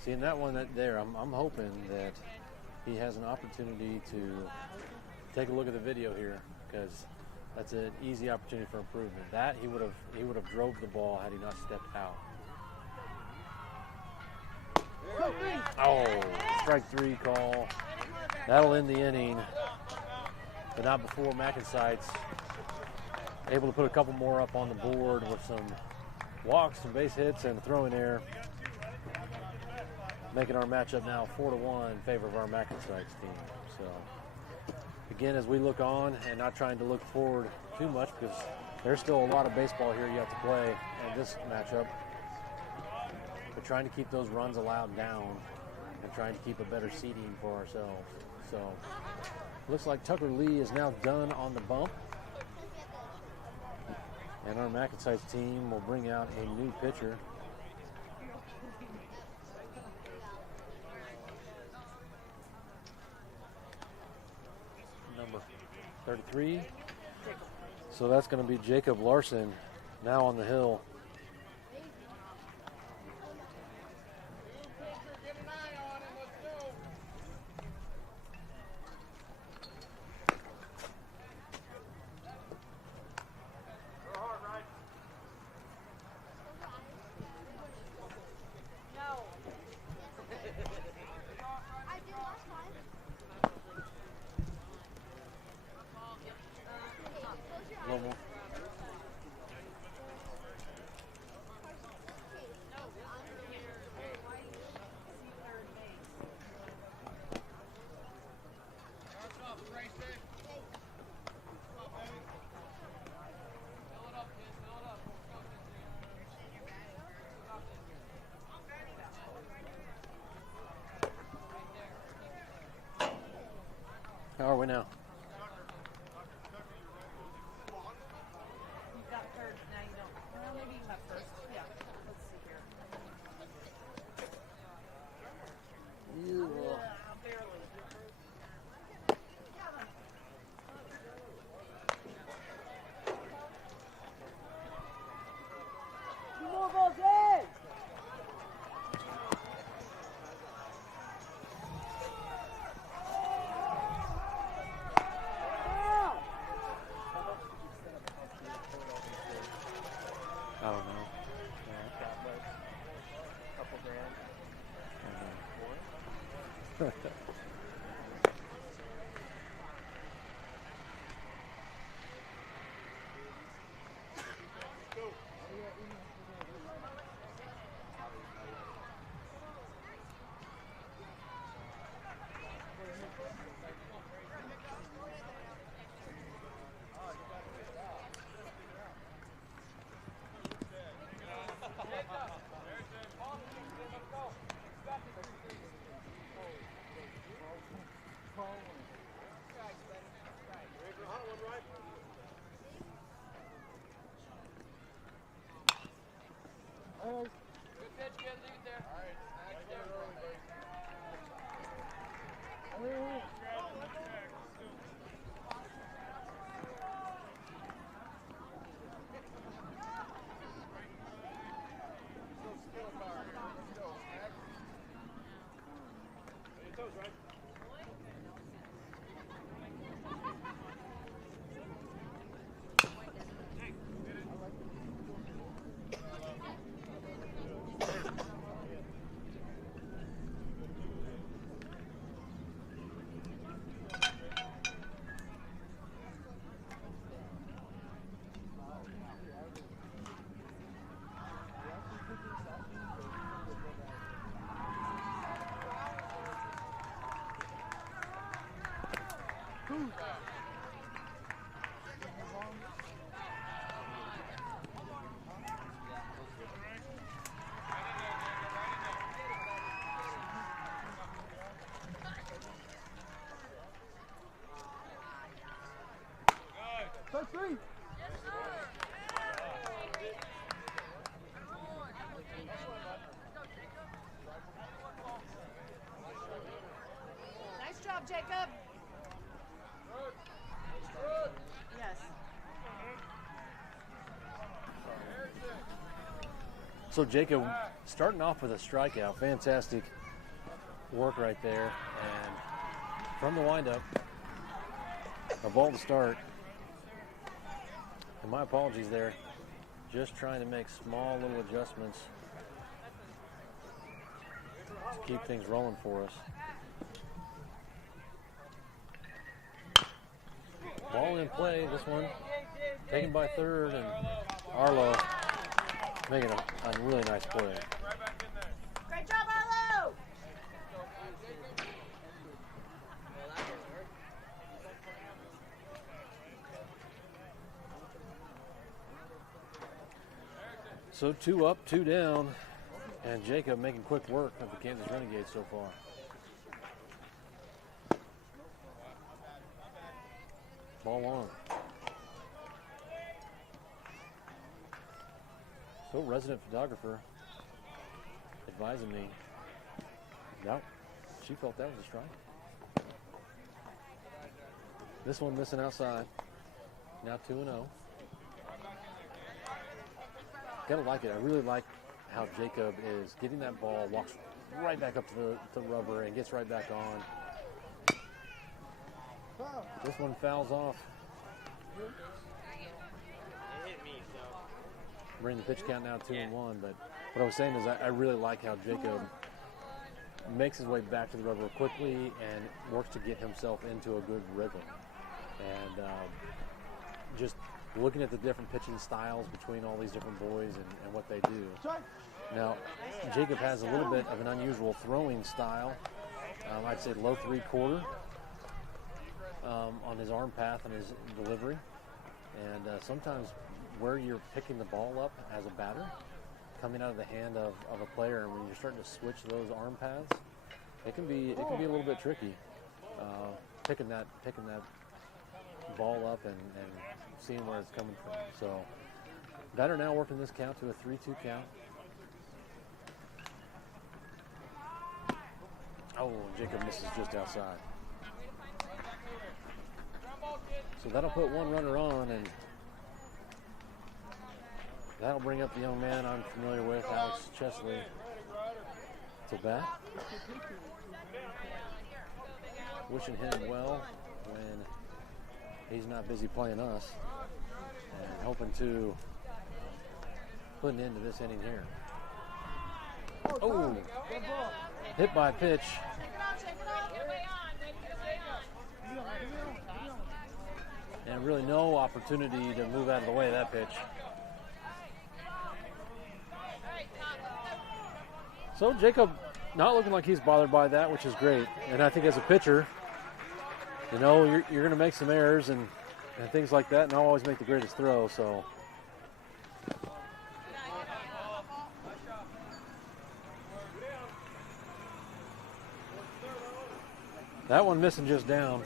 Seeing that one there, I'm hoping that he has an opportunity to take a look at the video here, because that's an easy opportunity for improvement. That he would have drove the ball had he not stepped out. Oh, strike 3 call. That'll end the inning, but not before MacNSeitz able to put a couple more up on the board with some walks, some base hits, and a throwing error, making our matchup now 4-1 in favor of our MacNSeitz team. So again, as we look on and not trying to look forward too much, because there's still a lot of baseball here you have to play in this matchup, but trying to keep those runs allowed down and trying to keep a better seeding for ourselves. So looks like Tucker Lee is now done on the bump, and our MacNSeitz team will bring out a new pitcher. Number 33. So that's going to be Jacob Larson now on the hill. How are we now? You've got third, now you don't. Well, maybe you have first. Yeah, let's see here. Barely. Two more balls in. Three. Nice job, Jacob. Yes. So Jacob starting off with a strikeout. Fantastic work right there. And from the windup, a ball to start. And my apologies there. Just trying to make small little adjustments to keep things rolling for us. Ball in play, this one taken by third, and Arlo making a really nice play. Great job, Arlo! So 2 up, 2 down, and Jacob making quick work of the Kansas Renegades so far. Ball on. So resident photographer advising me, no, she felt that was a strike. This one missing outside. Now 2-0. Gotta like it. I really like how Jacob is getting that ball, walks right back up to the rubber, and gets right back on. This one fouls off. Bring the pitch count now 2-1. But what I was saying is I really like how Jacob makes his way back to the rubber quickly and works to get himself into a good rhythm. And just looking at the different pitching styles between all these different boys and what they do. Now, Jacob has a little bit of an unusual throwing style. I'd say low 3/4 on his arm path and his delivery. And sometimes where you're picking the ball up as a batter, coming out of the hand of a player, and when you're starting to switch those arm paths, it can be a little bit tricky. Picking that ball up and seeing where it's coming from. So batter now working this count to a 3-2 count. Oh, Jacob misses just outside. So that'll put one runner on, and that'll bring up the young man I'm familiar with, Alex Chesley, to bat. Wishing him well when he's not busy playing us, and hoping to put an end to this inning here. Oh, hit by pitch. And really no opportunity to move out of the way of that pitch. So Jacob not looking like he's bothered by that, which is great. And I think as a pitcher, you know, you're going to make some errors and things like that, and I'll always make the greatest throw. So that one missing just down.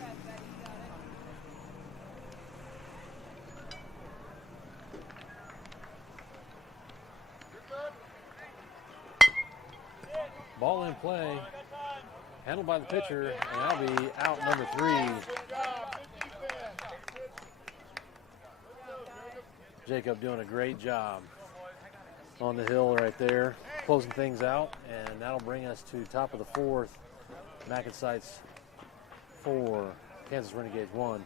Ball in play. Handled by the pitcher, and that'll be out number 3. Jacob doing a great job on the hill right there, closing things out, and that'll bring us to top of the 4th. MacNSeitz 4, Kansas Renegades 1.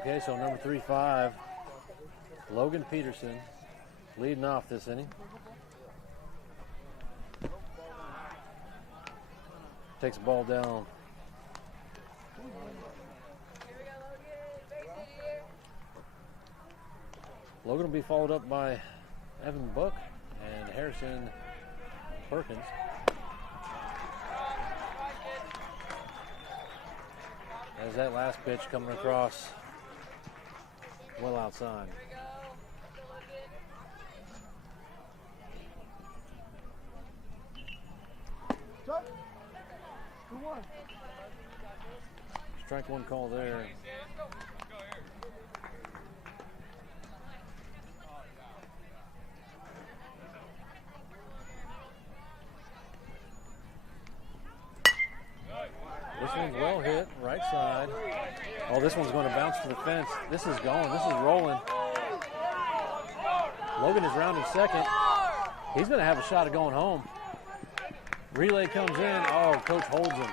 Okay, so number 3-5, Logan Peterson, leading off this inning. Takes the ball down. Logan will be followed up by Evan Book and Harrison Perkins. As that last pitch coming across well outside. Strike one call there. This one's well hit, right side. Oh, this one's going to bounce to the fence. This is going. This is rolling. Logan is rounding second. He's going to have a shot at going home. Relay comes in. Oh, coach holds him.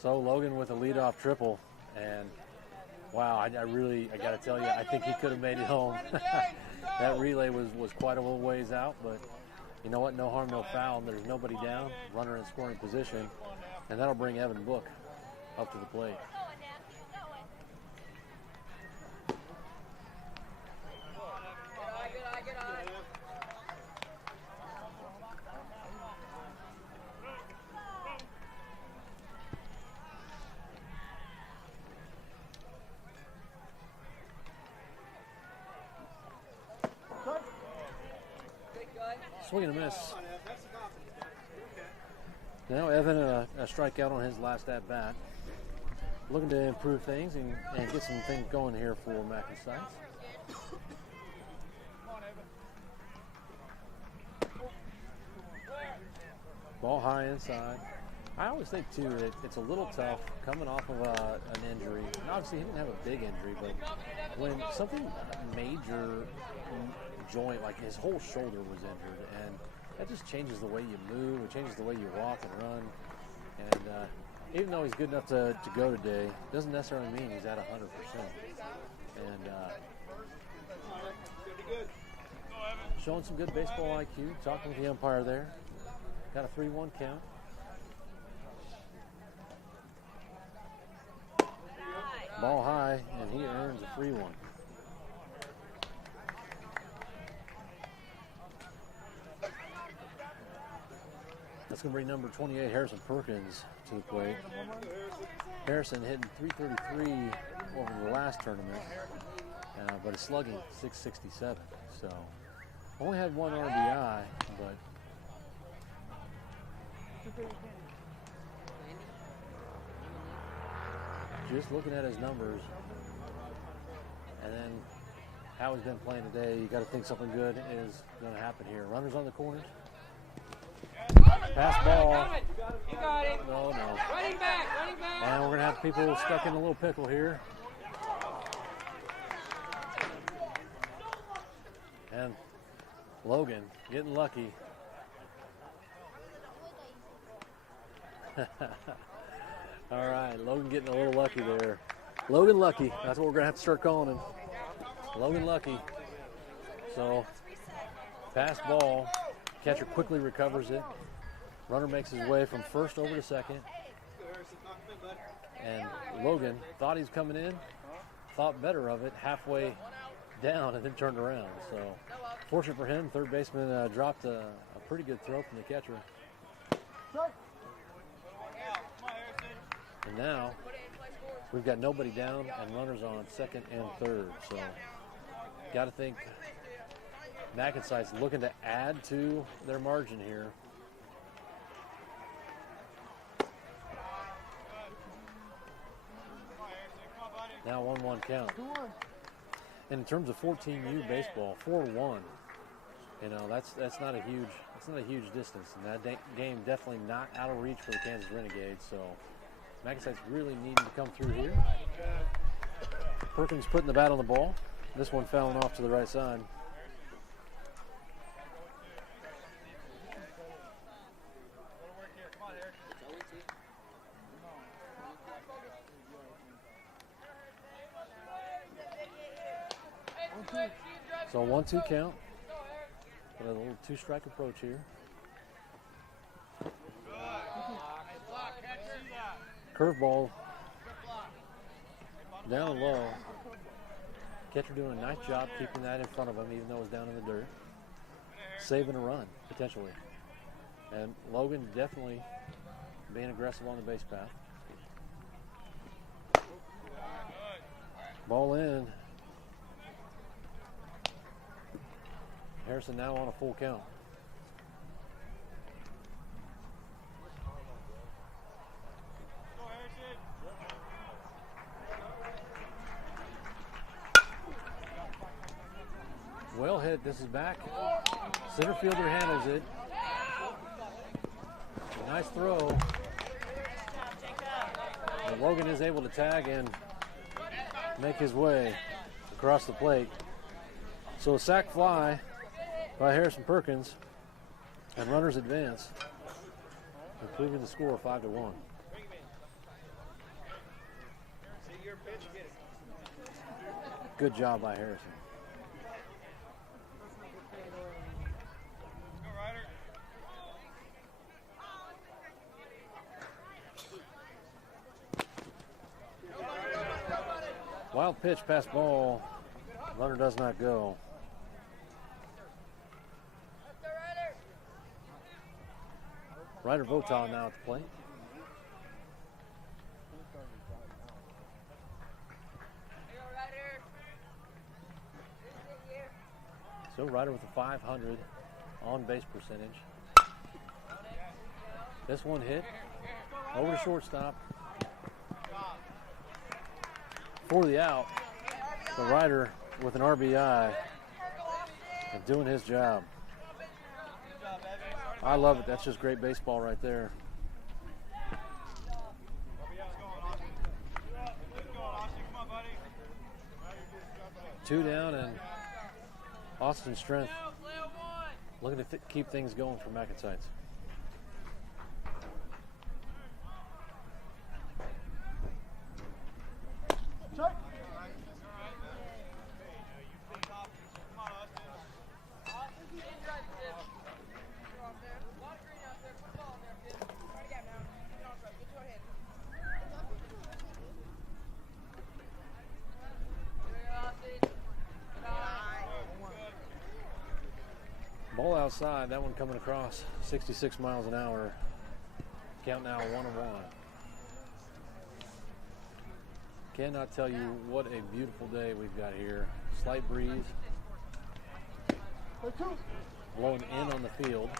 So Logan with a leadoff triple, and wow, I got to tell you, I think he could have made it home. That relay was quite a little ways out, but you know what? No harm, no foul. There's nobody down, runner in scoring position, and that'll bring Evan Book up to the plate. Swing and a miss. Now Evan a strikeout on his last at bat. Looking to improve things and get some things going here for MacNSeitz. Ball high inside. I always think too that it's a little tough coming off of an injury. And obviously he didn't have a big injury, but when something major joint, like his whole shoulder was injured, and that just changes the way you move. It changes the way you walk and run. And even though he's good enough to go today, doesn't necessarily mean he's at 100%. And showing some good baseball IQ, talking with the umpire there. Got a 3-1 count. Ball high, and he earns a 3-1. That's going to bring number 28, Harrison Perkins, to the plate. Harrison hitting .333 over the last tournament, but is slugging .667. So only had one RBI, but just looking at his numbers and then how he's been playing today, you got to think something good is going to happen here. Runners on the corners. Pass ball. You got it. No. Running back. And we're going to have people stuck in a little pickle here. And Logan getting lucky. All right, Logan getting a little lucky there. Logan Lucky, that's what we're going to have to start calling him. Logan Lucky. So, pass ball. Catcher quickly recovers it. Runner makes his way from first over to second. And Logan thought he was coming in, thought better of it halfway down and then turned around. So, fortunate for him, third baseman dropped a pretty good throw from the catcher. And now we've got nobody down and runners on second and third. So got to think MacNSeitz looking to add to their margin here. Now 1-1 count. And in terms of 14U baseball, 4-1. You know, that's not a huge distance. And that game definitely not out of reach for the Kansas Renegades. So MacNSeitz really needing to come through here. Perkins putting the bat on the ball. This one fouling off to the right side. So 1-2 count. Got a little two-strike approach here. Curveball down low. Catcher doing a nice job keeping that in front of him, even though it's down in the dirt. Saving a run, potentially. And Logan definitely being aggressive on the base path. Ball in. Harrison now on a full count. Well hit. This is back. Center fielder handles it. Nice throw. And Logan is able to tag and make his way across the plate. So a sac fly by Harrison Perkins, and runners advance, improving the score 5-1. Good job by Harrison. Wild pitch, pass ball. Runner does not go. Ryder Votaw now at the plate. So Ryder with a 500 on base percentage. This one hit over to shortstop for the out. So Ryder with an RBI and doing his job. I love it. That's just great baseball right there. Two down, and Austin Strength looking to keep things going for MacNSeitz. Ball outside, that one coming across 66 miles an hour. Count now 1-1. Cannot tell you what a beautiful day we've got here. Slight breeze. Blowing in on the field.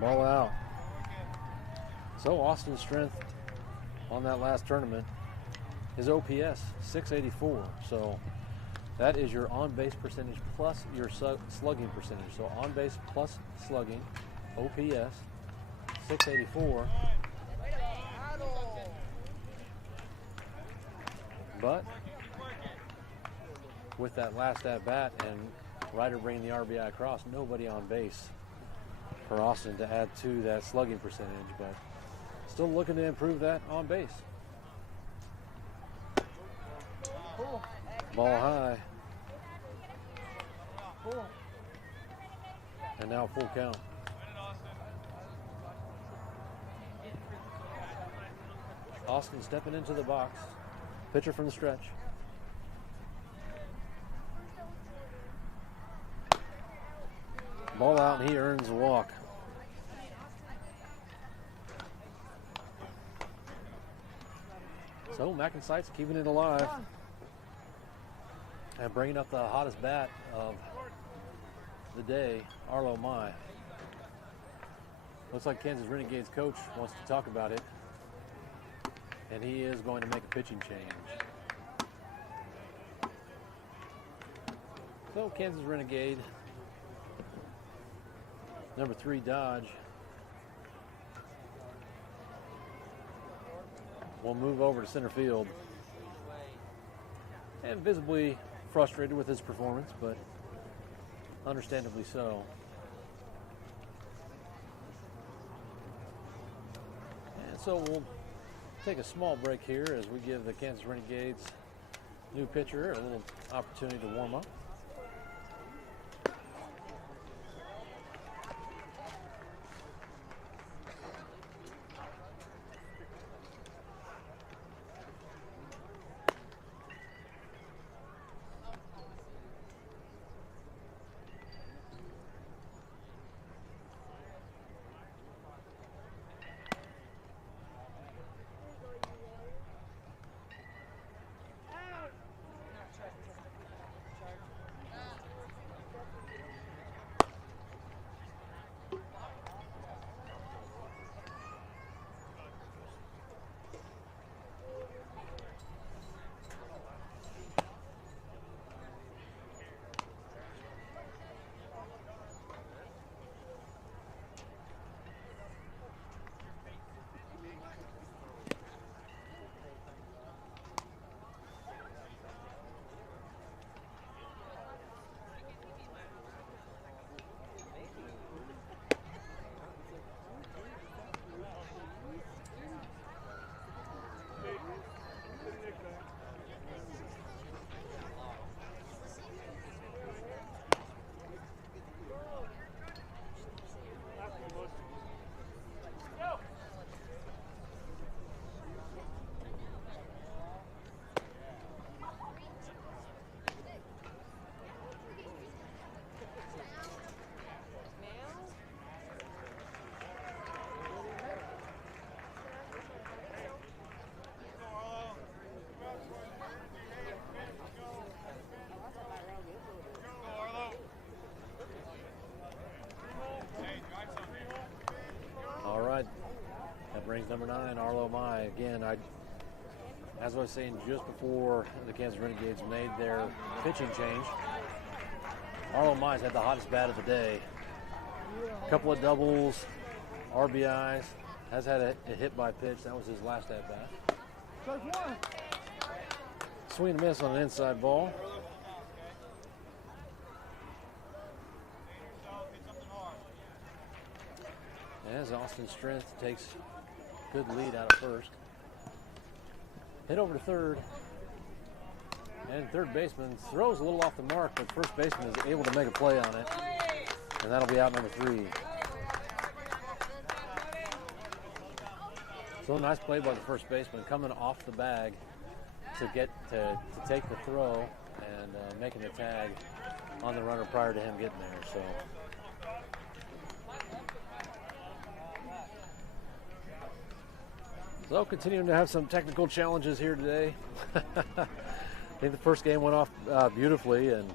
Ball out. So Austin's strength on that last tournament is OPS 684. So that is your on-base percentage plus your slugging percentage. So on-base plus slugging, OPS 684. But with that last at-bat and Ryder bringing the RBI across, nobody on base for Austin to add to that slugging percentage, but still looking to improve that on base. Ball high. And now full count. Austin stepping into the box. Pitcher from the stretch. Ball out and he earns a walk. So MacNSeitz keeping it alive and bringing up the hottest bat of the day, Arlo Mai. Looks like Kansas Renegades coach wants to talk about it, and he is going to make a pitching change. So Kansas Renegade, number 3 Dodge, will move over to center field. And visibly frustrated with his performance, but understandably so. And so we'll take a small break here as we give the Kansas Renegades new pitcher a little opportunity to warm up. Brings number 9, Arlo Mai. Again, as I was saying just before the Kansas Renegades made their pitching change, Arlo Mize had the hottest bat of the day. A couple of doubles, RBIs. Has had a hit by pitch. That was his last at bat. Swing and miss on an inside ball. As Austin Strength takes good lead out of first. Hit over to third. And third baseman throws a little off the mark, but first baseman is able to make a play on it. And that'll be out number 3. So a nice play by the first baseman coming off the bag to get to take the throw and making the tag on the runner prior to him getting there. So continuing to have some technical challenges here today. I think the first game went off beautifully, and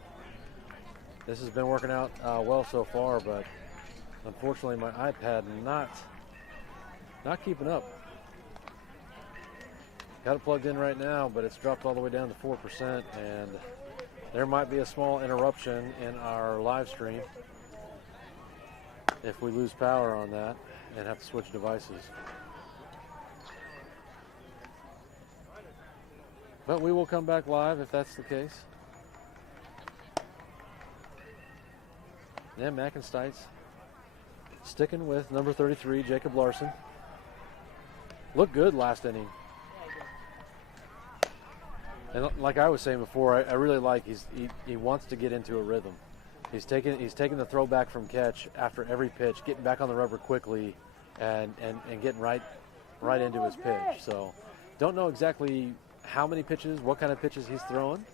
this has been working out well so far, but unfortunately my iPad not keeping up. Got it plugged in right now, but it's dropped all the way down to 4%, and there might be a small interruption in our live stream if we lose power on that and have to switch devices. But we will come back live if that's the case. Yeah, MacNSeitz sticking with number 33, Jacob Larson. Looked good last inning. And like I was saying before, I really like he wants to get into a rhythm. He's taking the throw back from catch after every pitch, getting back on the rubber quickly, and getting right into his pitch. So don't know exactly how many pitches, what kind of pitches he's throwing.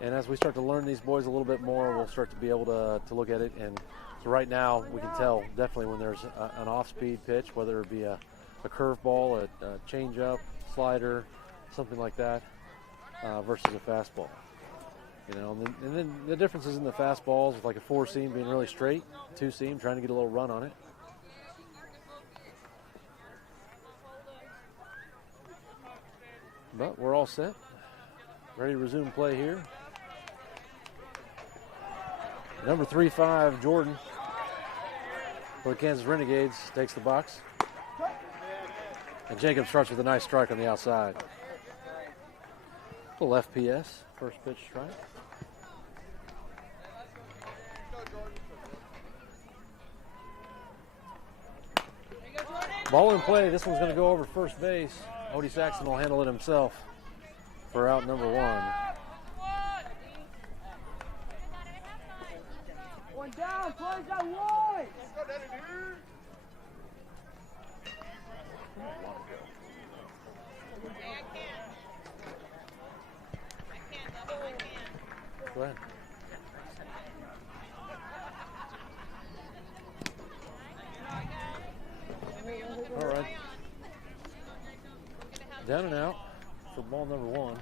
And as we start to learn these boys a little bit more, we'll start to be able to look at it. And so right now we can tell definitely when there's an off-speed pitch, whether it be a curveball, a change-up, slider, something like that. Versus a fastball, and then the differences in the fastballs with like a 4-seam being really straight, 2-seam trying to get a little run on it. But we're all set, ready to resume play here. Number 3-5 Jordan for the Kansas Renegades takes the box, and Jacob starts with a nice strike on the outside. Little FPS, first pitch strike. Ball in play. This one's going to go over first base. Odie Saxon will handle it himself for out number 1. One down, close that one. Go ahead. All right. Down and out for ball number 1.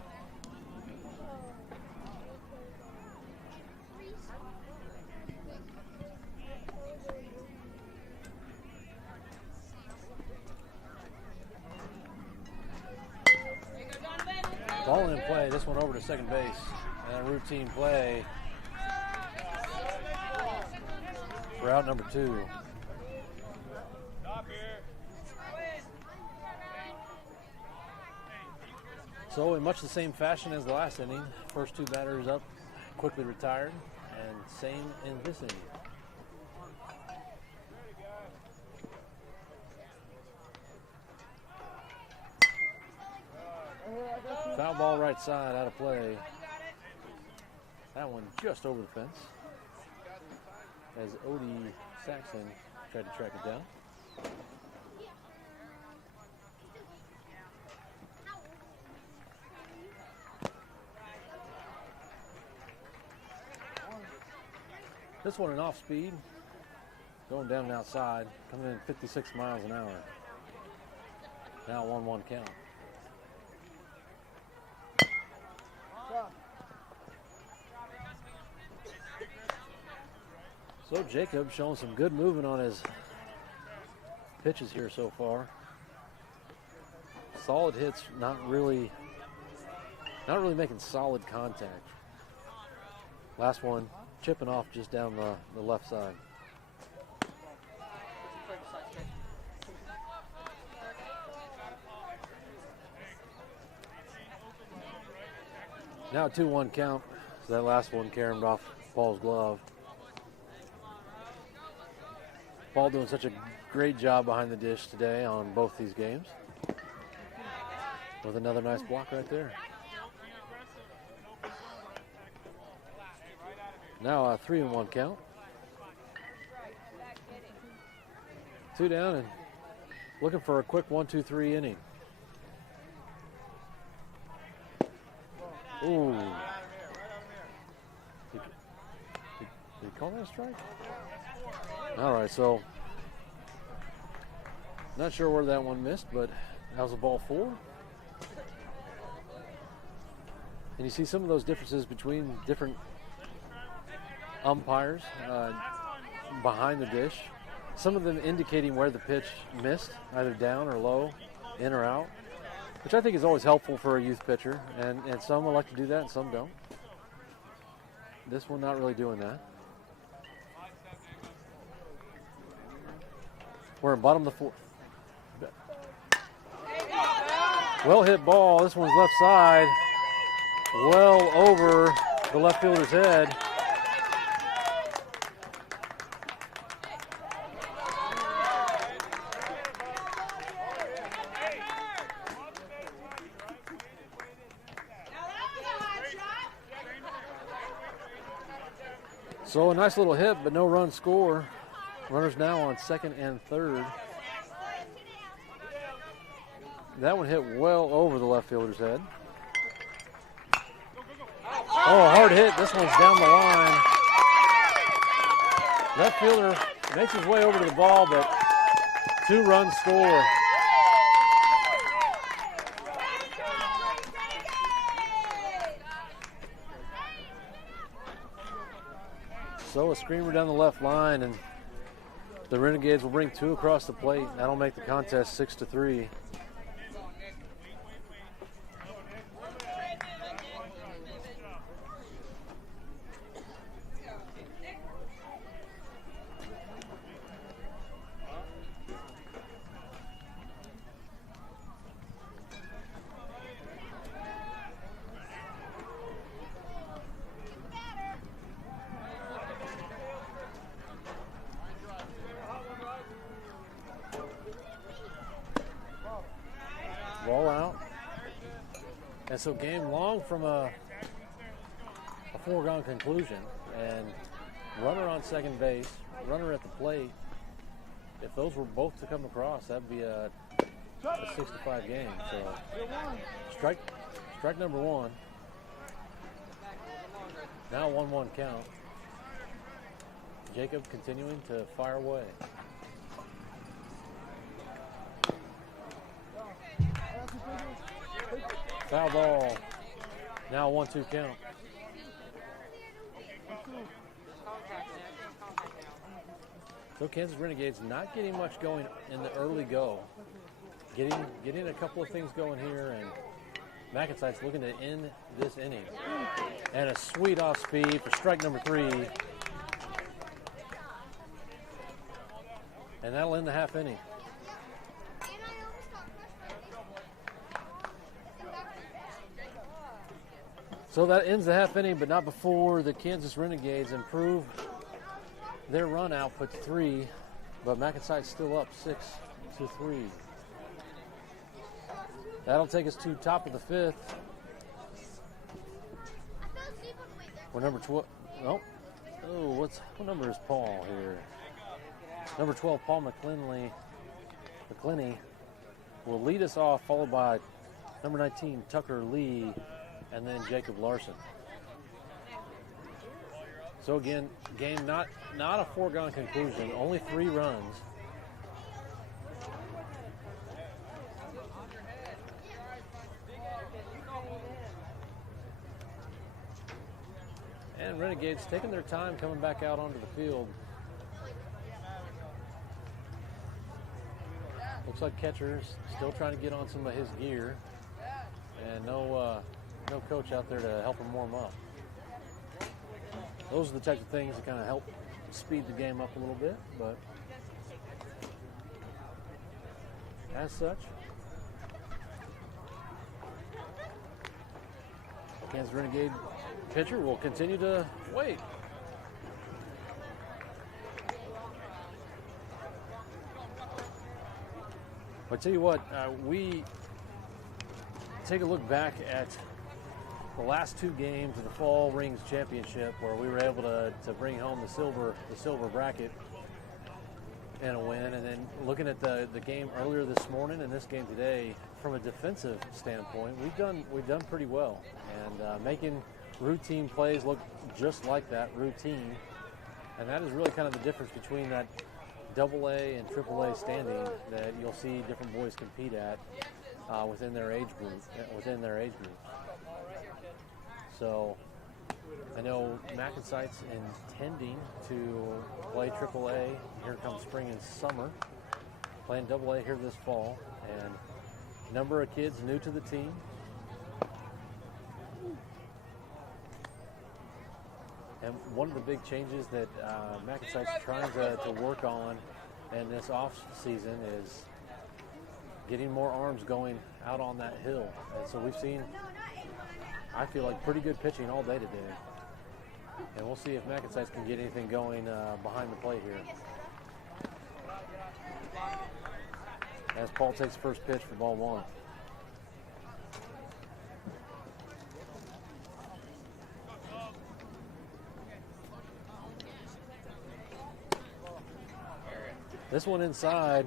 Ball in play. This one over to second base. And a routine play for out number 2. So in much the same fashion as the last inning, first 2 batters up, quickly retired, and same in this inning. Foul ball right side, out of play. That one just over the fence as Odie Saxon tried to track it down. This one an off speed, going down and outside, coming in 56 miles an hour. Now 1-1 count. So Jacob showing some good movement on his pitches here so far. Solid hits, not really making solid contact. Last one chipping off just down the left side. Now a 2-1 count. So that last one caromed off Paul's glove. Paul doing such a great job behind the dish today on both these games. With another nice block right there. Now a 3-1 count. 2 down and looking for a quick 1-2-3 inning. Ooh. Did he call that a strike? All right, so not sure where that one missed, but that was a ball 4. And you see some of those differences between different umpires behind the dish. Some of them indicating where the pitch missed, either down or low, in or out, which I think is always helpful for a youth pitcher. And some will like to do that and some don't. This one not really doing that. We're in bottom of the 4th. Well hit ball. This one's left side. Well over the left fielder's head. So a nice little hit, but no run score. Runners now on 2nd and 3rd. That one hit well over the left fielder's head. Oh, hard hit. This one's down the line. Left fielder makes his way over to the ball, but 2-run score. So a screamer down the left line, and the Renegades will bring 2 across the plate. That'll make the contest 6-3. Ball out. And so game long from a foregone conclusion. And runner on second base, runner at the plate. If those were both to come across, that'd be a 6-5 game. So strike number 1. Now 1-1 count. Jacob continuing to fire away. Foul ball. Now 1-2 count. So Kansas Renegades not getting much going in the early go. Getting a couple of things going here, and MacNSeitz looking to end this inning. And a sweet off speed for strike number 3. And that'll end the half inning. So that ends the half inning, but not before the Kansas Renegades improve their run output to 3, but MacNSeitz still up 6-3. That'll take us to top of the 5th. We're number 12. Oh, what number is Paul here? Number 12, Paul Mcclenny will lead us off, followed by number 19, Tucker Lee, and then Jacob Larson. So again, game not a foregone conclusion, only 3 runs. And Renegades taking their time coming back out onto the field. Looks like catcher's still trying to get on some of his gear, and no coach out there to help him warm up. those are the types of things that kind of help speed the game up a little bit. But as such, Kansas Renegade pitcher will continue to wait. I tell you what, we take a look back at the last two games of the Fall Rings Championship, where we were able to bring home the silver bracket and a win. And then looking at the game earlier this morning and this game today, from a defensive standpoint, we've done pretty well, and making routine plays look just like that, routine. And that is really kind of the difference between that AA and AAA standing that you'll see different boys compete at within their age group. So I know MacNSeitz intending to play AAA. Here comes spring and summer, playing AA here this fall, and number of kids new to the team. And one of the big changes that MacNSeitz is trying to work on in this off season is getting more arms going out on that hill. And so we've seen, I feel like, pretty good pitching all day today. And we'll see if MacNSeitz can get anything going behind the plate here. As Paul takes first pitch for ball one. This one inside.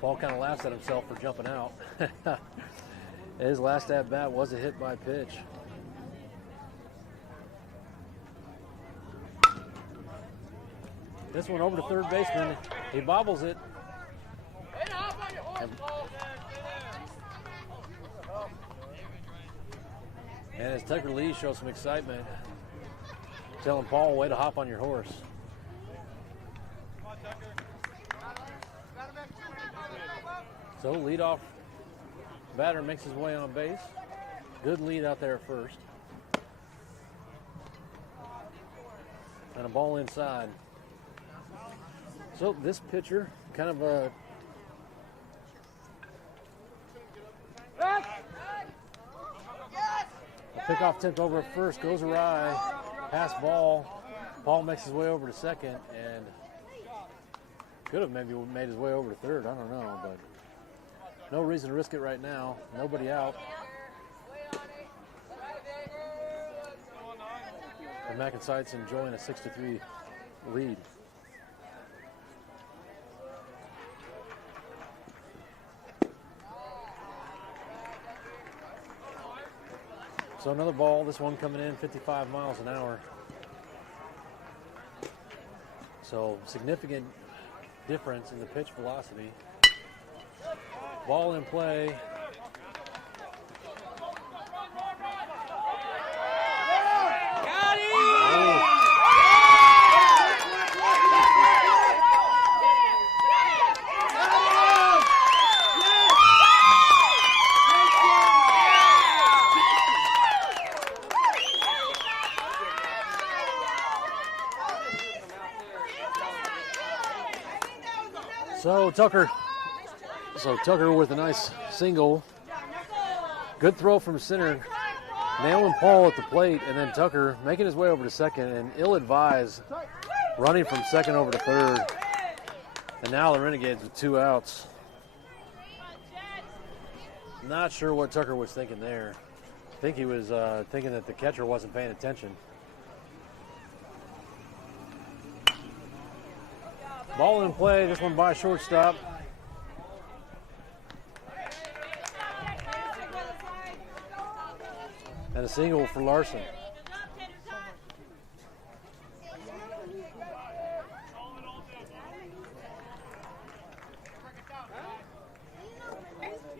Paul kind of laughs at himself for jumping out. His last at bat was a hit by pitch. This one over to third baseman. He bobbles it. And as Tucker Lee shows some excitement, telling Paul, way to hop on your horse. So leadoff batter makes his way on base. Good lead out there at first. And a ball inside. So this pitcher, kind of a pickoff attempt over at first, goes awry, pass ball. Paul makes his way over to second and could have maybe made his way over to third. I don't know, but no reason to risk it right now. Nobody out. And MacNSeitz enjoying a 6-3 lead. So another ball, this one coming in 55 miles an hour. So significant difference in the pitch velocity. Ball in play. Got it! So Tucker with a nice single. Good throw from center. Nailing Paul at the plate, and then Tucker making his way over to second, and ill-advised running from second over to third. And now the Renegades with two outs. Not sure what Tucker was thinking there. I think he was thinking that the catcher wasn't paying attention. Ball in play, this one by shortstop. And a single for Larson.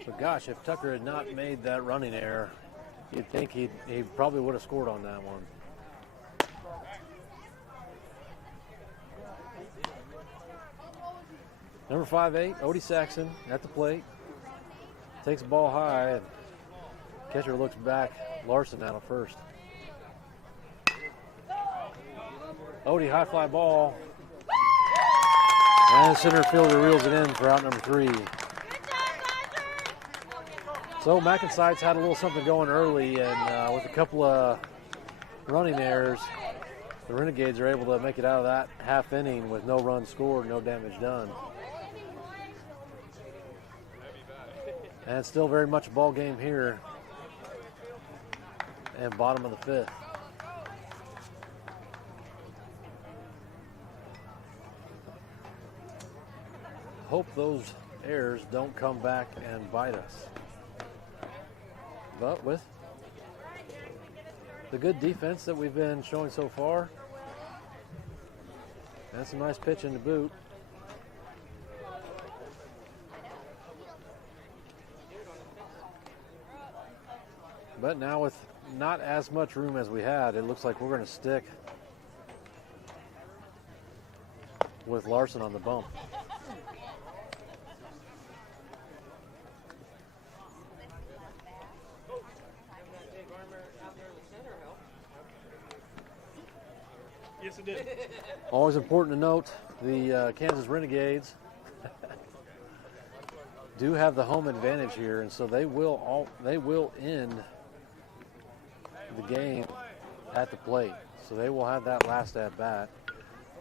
But gosh, if Tucker had not made that running error, you'd think he probably would have scored on that one. Number 5'8", Odie Saxon at the plate. Takes the ball high, and catcher looks back. Larson out of first. Odie, high fly ball. And center fielder reels it in for out number 3. So MacNSeitz had a little something going early, and with a couple of running errors, the Renegades are able to make it out of that half inning with no runs scored, no damage done. And it's still very much a ball game here, and bottom of the 5th. Hope those errors don't come back and bite us. But with the good defense that we've been showing so far, that's a nice pitch in the boot. But now with not as much room as we had, it looks like we're going to stick with Larson on the bump. Yes, it did. Always important to note, the Kansas Renegades do have the home advantage here, and so they will end the game at the plate. So they will have that last at bat.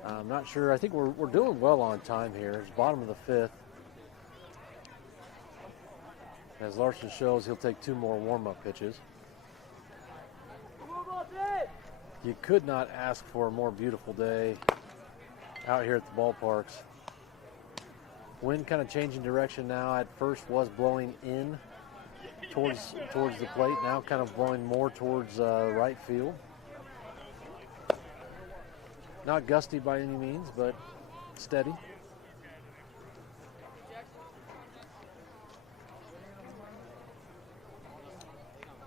I'm not sure. I think we're doing well on time here. It's bottom of the 5th. As Larson shows, he'll take 2 more warm-up pitches. You could not ask for a more beautiful day out here at the ballparks. Wind kind of changing direction now. At first was blowing in towards the plate. Now kind of blowing more towards right field. Not gusty by any means, but steady.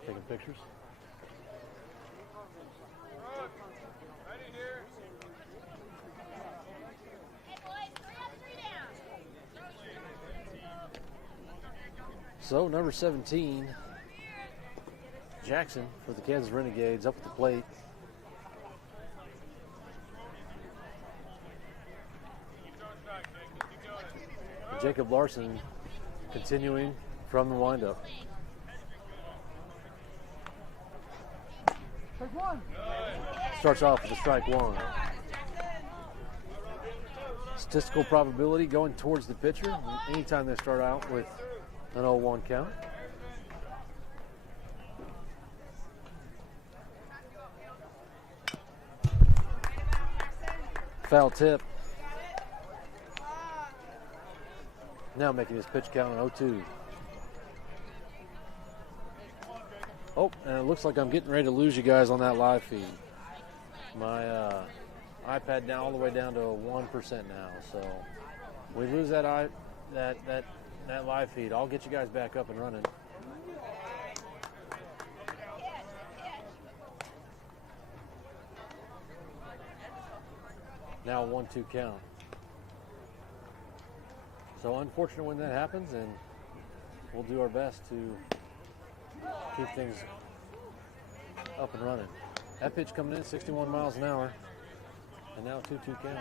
Taking pictures. So number 17, Jackson for the Kansas Renegades up at the plate. And Jacob Larson continuing from the windup. Starts off with a strike 1. Statistical probability going towards the pitcher anytime they start out with an 0-1 count. Foul tip. Now making his pitch count an 0-2. Oh, and it looks like I'm getting ready to lose you guys on that live feed. My iPad now all the way down to 1% now. So we lose that live feed. I'll get you guys back up and running. Now a 1-2 count. So unfortunate when that happens, and we'll do our best to keep things up and running. That pitch coming in 61 miles an hour, and now a 2-2 count.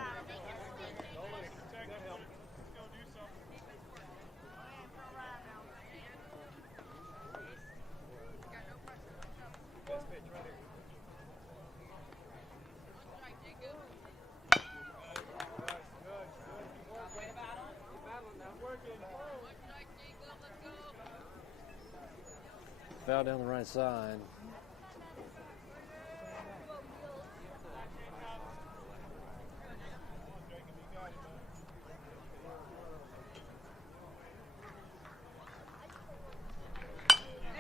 Foul down the right side.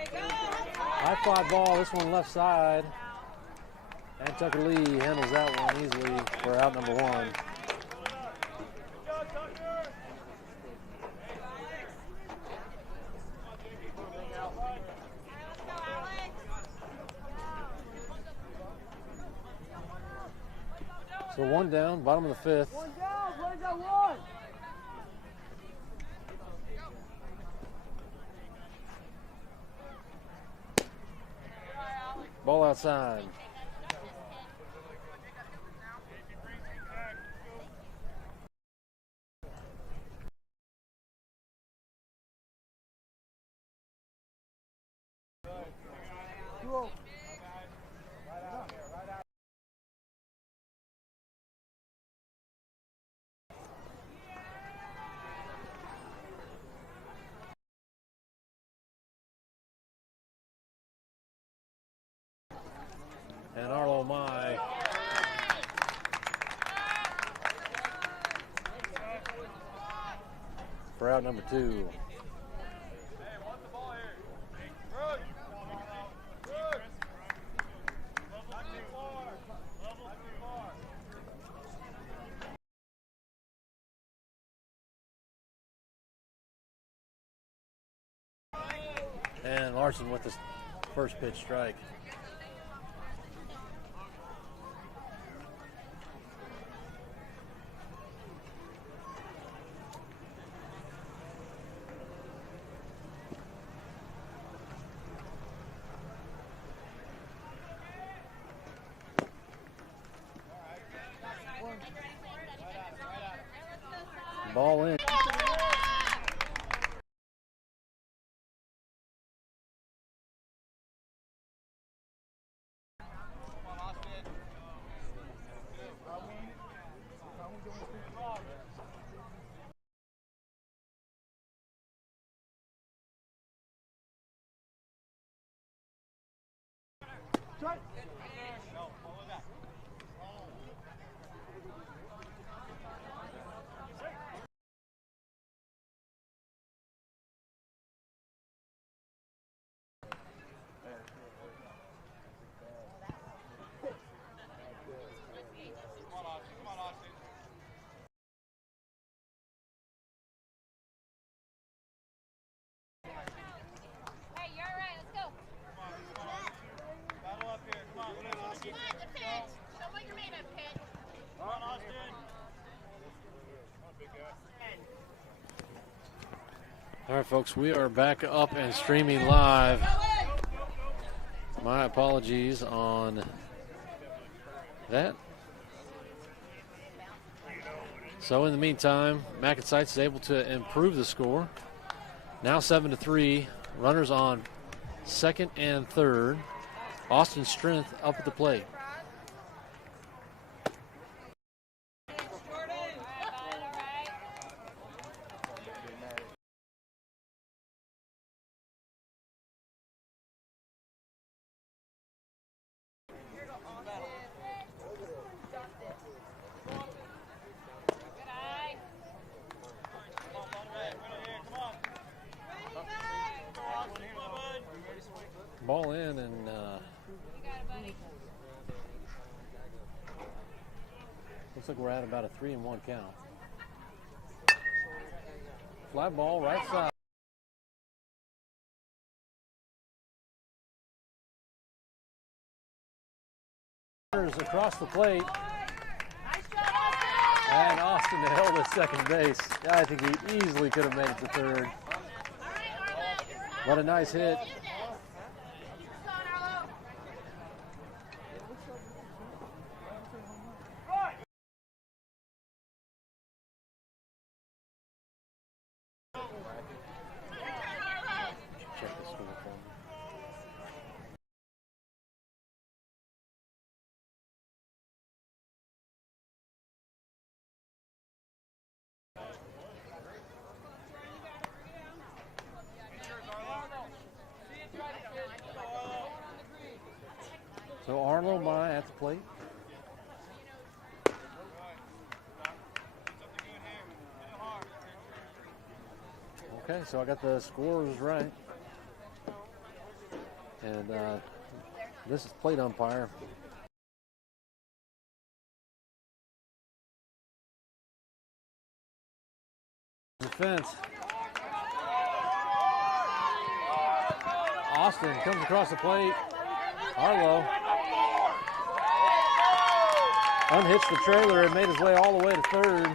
High fly ball, this one left side. And Tucker Lee handles that one easily for out number 1. So 1 down, bottom of the 5th. 1 down, where's that 1? Ball outside. for out number 2. And Larson with the first pitch strike. Ball in. All right, folks, we are back up and streaming live. My apologies on that. So in the meantime, MacNSeitz is able to improve the score. Now 7-3, runners on second and third. Austin Strength up at the plate. Ball in, and looks like we're at about a 3-1 count. Fly ball right side. Across the plate. And Austin held at second base. I think he easily could have made it to third. What a nice hit. So Arlo Mai at the plate. Okay, so I got the scores right. And this is plate umpire. Defense. Austin comes across the plate. Arlo unhitched the trailer and made his way all the way to third.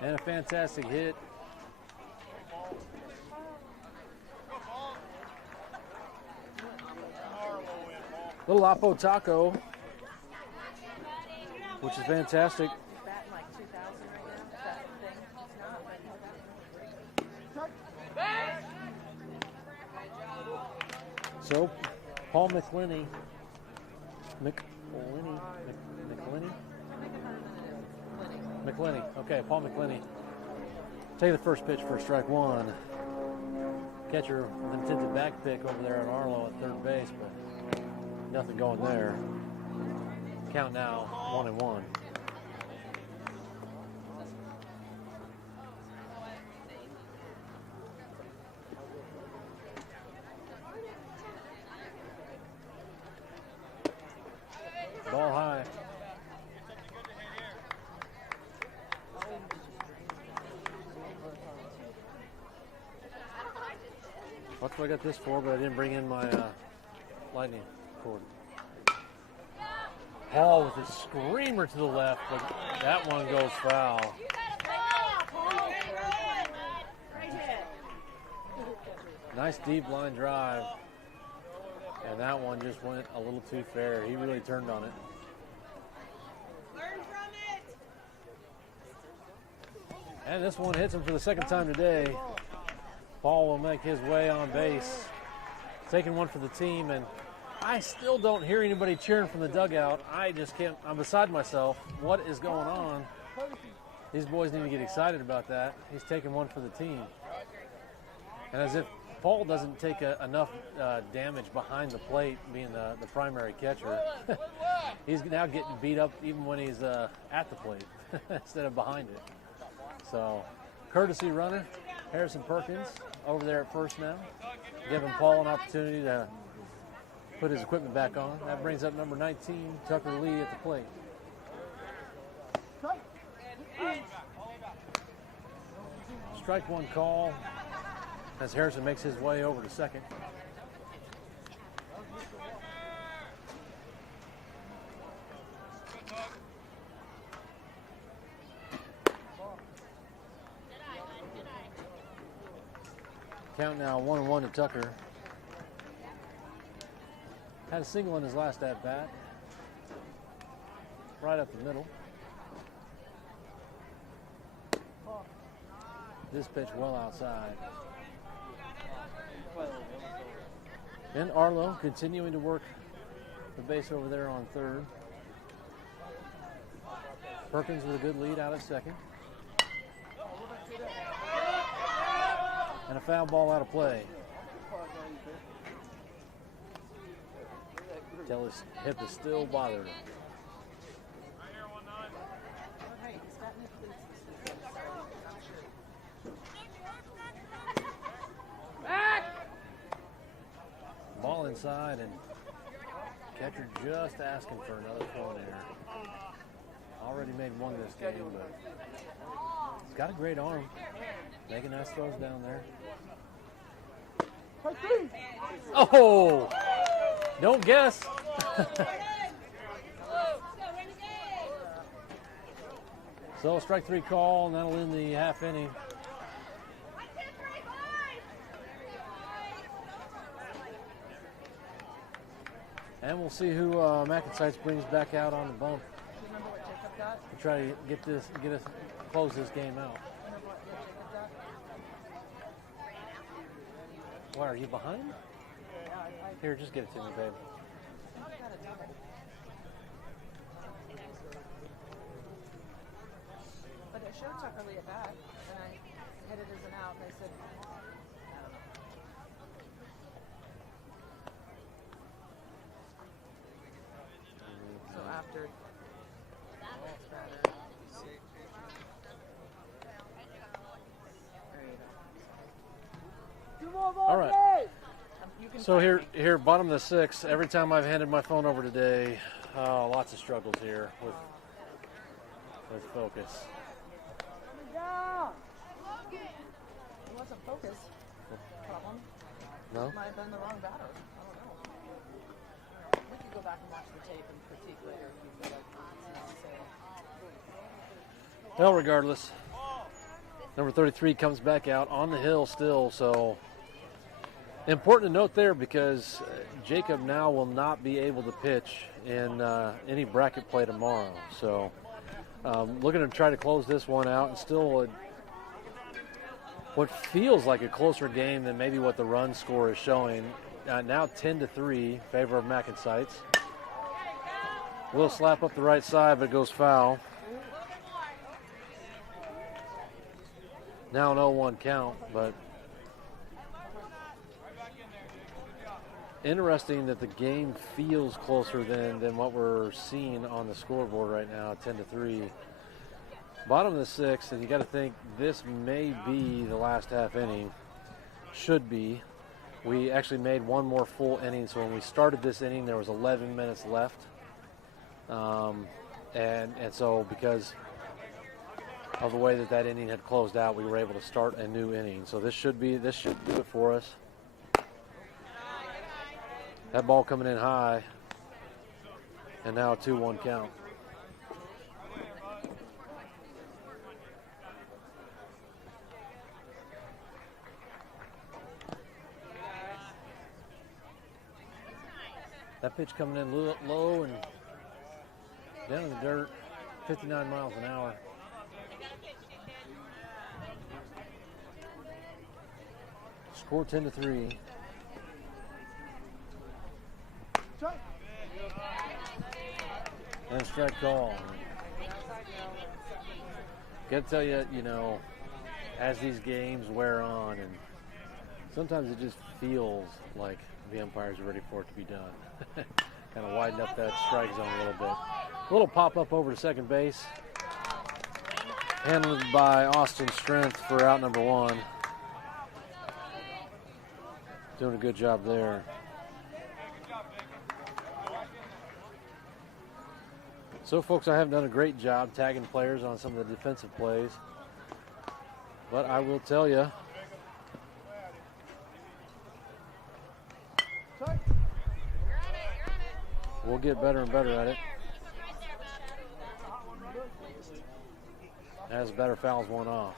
And a fantastic hit. Little Apo Taco, which is fantastic. So, Paul Mcclenny. McClenny. Okay, Paul Mcclenny. Take the first pitch for strike one. Catcher with an intended back pick over there on Arlo at third base, but nothing going there. Count now 1-1. That's what I got this for, but I didn't bring in my lightning cord. Paul with a screamer to the left, but that one goes foul. Nice deep line drive. And that one just went a little too fair. He really turned on it. Learn from it. And this one hits him for the second time today. Paul will make his way on base. Taking one for the team, and I still don't hear anybody cheering from the dugout. I just can't, I'm beside myself. What is going on? These boys need to get excited about that. He's taking one for the team. And as if Paul doesn't take enough damage behind the plate, being the primary catcher, he's now getting beat up even when he's at the plate instead of behind it. So, courtesy runner, Harrison Perkins, over there at first now, giving Paul an opportunity to put his equipment back on. That brings up number 19, Tucker Lee, at the plate. Strike one call as Harrison makes his way over to second. Count now 1-1 to Tucker. Had a single in his last at bat. Right up the middle. This pitch well outside. And Arlo continuing to work the base over there on third. Perkins with a good lead out at second. And a foul ball out of play. Tell his hip is still bothering him. Ball inside, and catcher just asking for another throw in there. Already made one this game, but he's got a great arm. Making nice throws down there. Oh! Don't guess. So strike three call, and that'll end the half inning. And we'll see who MacNSeitz brings back out on the bump. Remember what Jacob got? To try to get us close this game out. Remember what Jacob got? Why, are you behind? Yeah, Here, just give it to me, babe. I got a double. But it showed Tucker Lee at bat, and I hit it as an out, and they said, I don't know. So after, it's better. All right. You can So find here, bottom of the sixth. Every time I've handed my phone over today, lots of struggles here with focus. It wasn't focus problem. No? It might have been the wrong batter. I don't know. We could go back and watch the tape and critique later if you feel like it's not Well, regardless, number 33 comes back out on the hill still. So important to note there, because Jacob now will not be able to pitch in any bracket play tomorrow. So looking to try to close this one out, and still what feels like a closer game than maybe what the run score is showing. Now 10-3, favor of MacNSeitz. Will slap up the right side, but it goes foul. Now an 0-1 count, but interesting that the game feels closer than what we're seeing on the scoreboard right now, 10-3. Bottom of the sixth, and you got to think this may be the last half inning. Should be. We actually made one more full inning, so when we started this inning, there was 11 minutes left. And so because of the way that inning had closed out, we were able to start a new inning. So this should do it for us. That ball coming in high. And now a 2-1 count. That pitch coming in low and down in the dirt, 59 miles an hour. Score 10-3. And a strike call. Got to tell you, you know, as these games wear on, and sometimes it just feels like the umpires are ready for it to be done. Kind of widen up that strike zone a little bit. A little pop up over to second base. Handled by Austin Strength for out number 1. Doing a good job there. So, folks, I haven't done a great job tagging players on some of the defensive plays. But I will tell you, we'll get better and better at it as better fouls went off.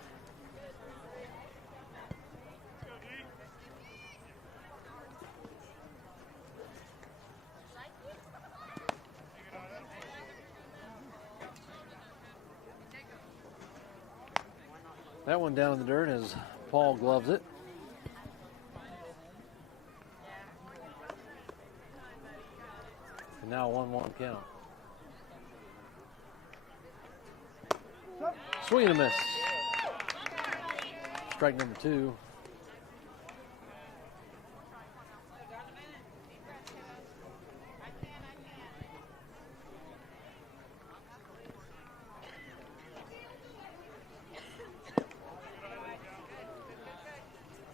That one down in the dirt as Paul gloves it. And now a 1-1 count. Swing and a miss. Strike number 2.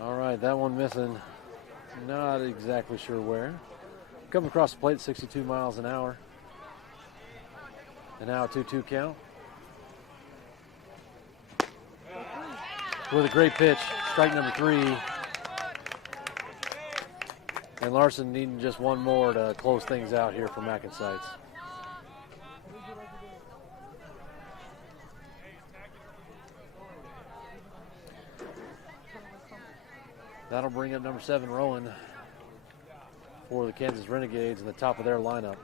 All right, that one missing. Not exactly sure where. Coming across the plate, 62 miles an hour. And now a 2-2 count. With a great pitch, strike number 3. And Larson needing just one more to close things out here for MacNSeitz. That'll bring up number 7, Rowan, for the Kansas Renegades in the top of their lineup.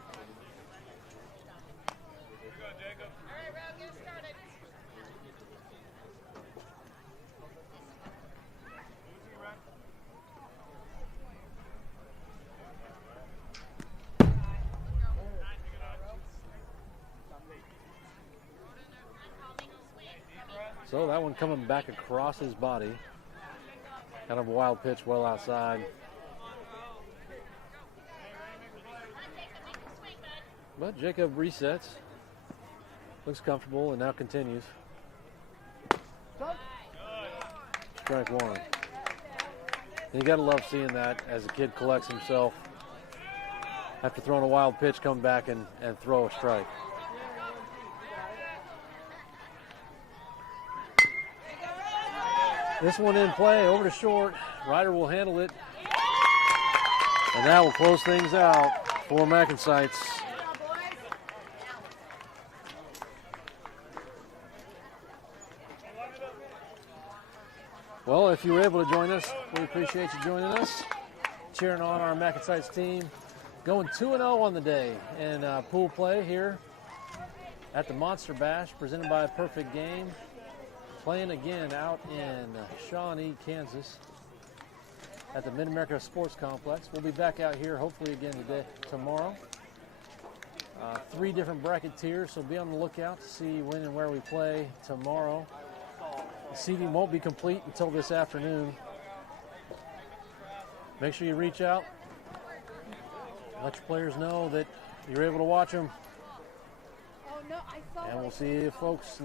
So that one coming back across his body. Kind of a wild pitch well outside. But Jacob resets. Looks comfortable and now continues. Strike 1. And you got to love seeing that as a kid collects himself after throwing a wild pitch, come back and throw a strike. This one in play, over to short. Ryder will handle it. And that will close things out for MacNSeitz. Well, if you were able to join us, we appreciate you joining us. Cheering on our MacNSeitz team. Going 2-0 on the day in pool play here at the Monster Bash, presented by Perfect Game. Playing again out in Shawnee, Kansas at the Mid-America Sports Complex. We'll be back out here hopefully again tomorrow. 3 different bracket tiers, so be on the lookout to see when and where we play tomorrow. The seating won't be complete until this afternoon. Make sure you reach out. Let your players know that you're able to watch them. And we'll see you folks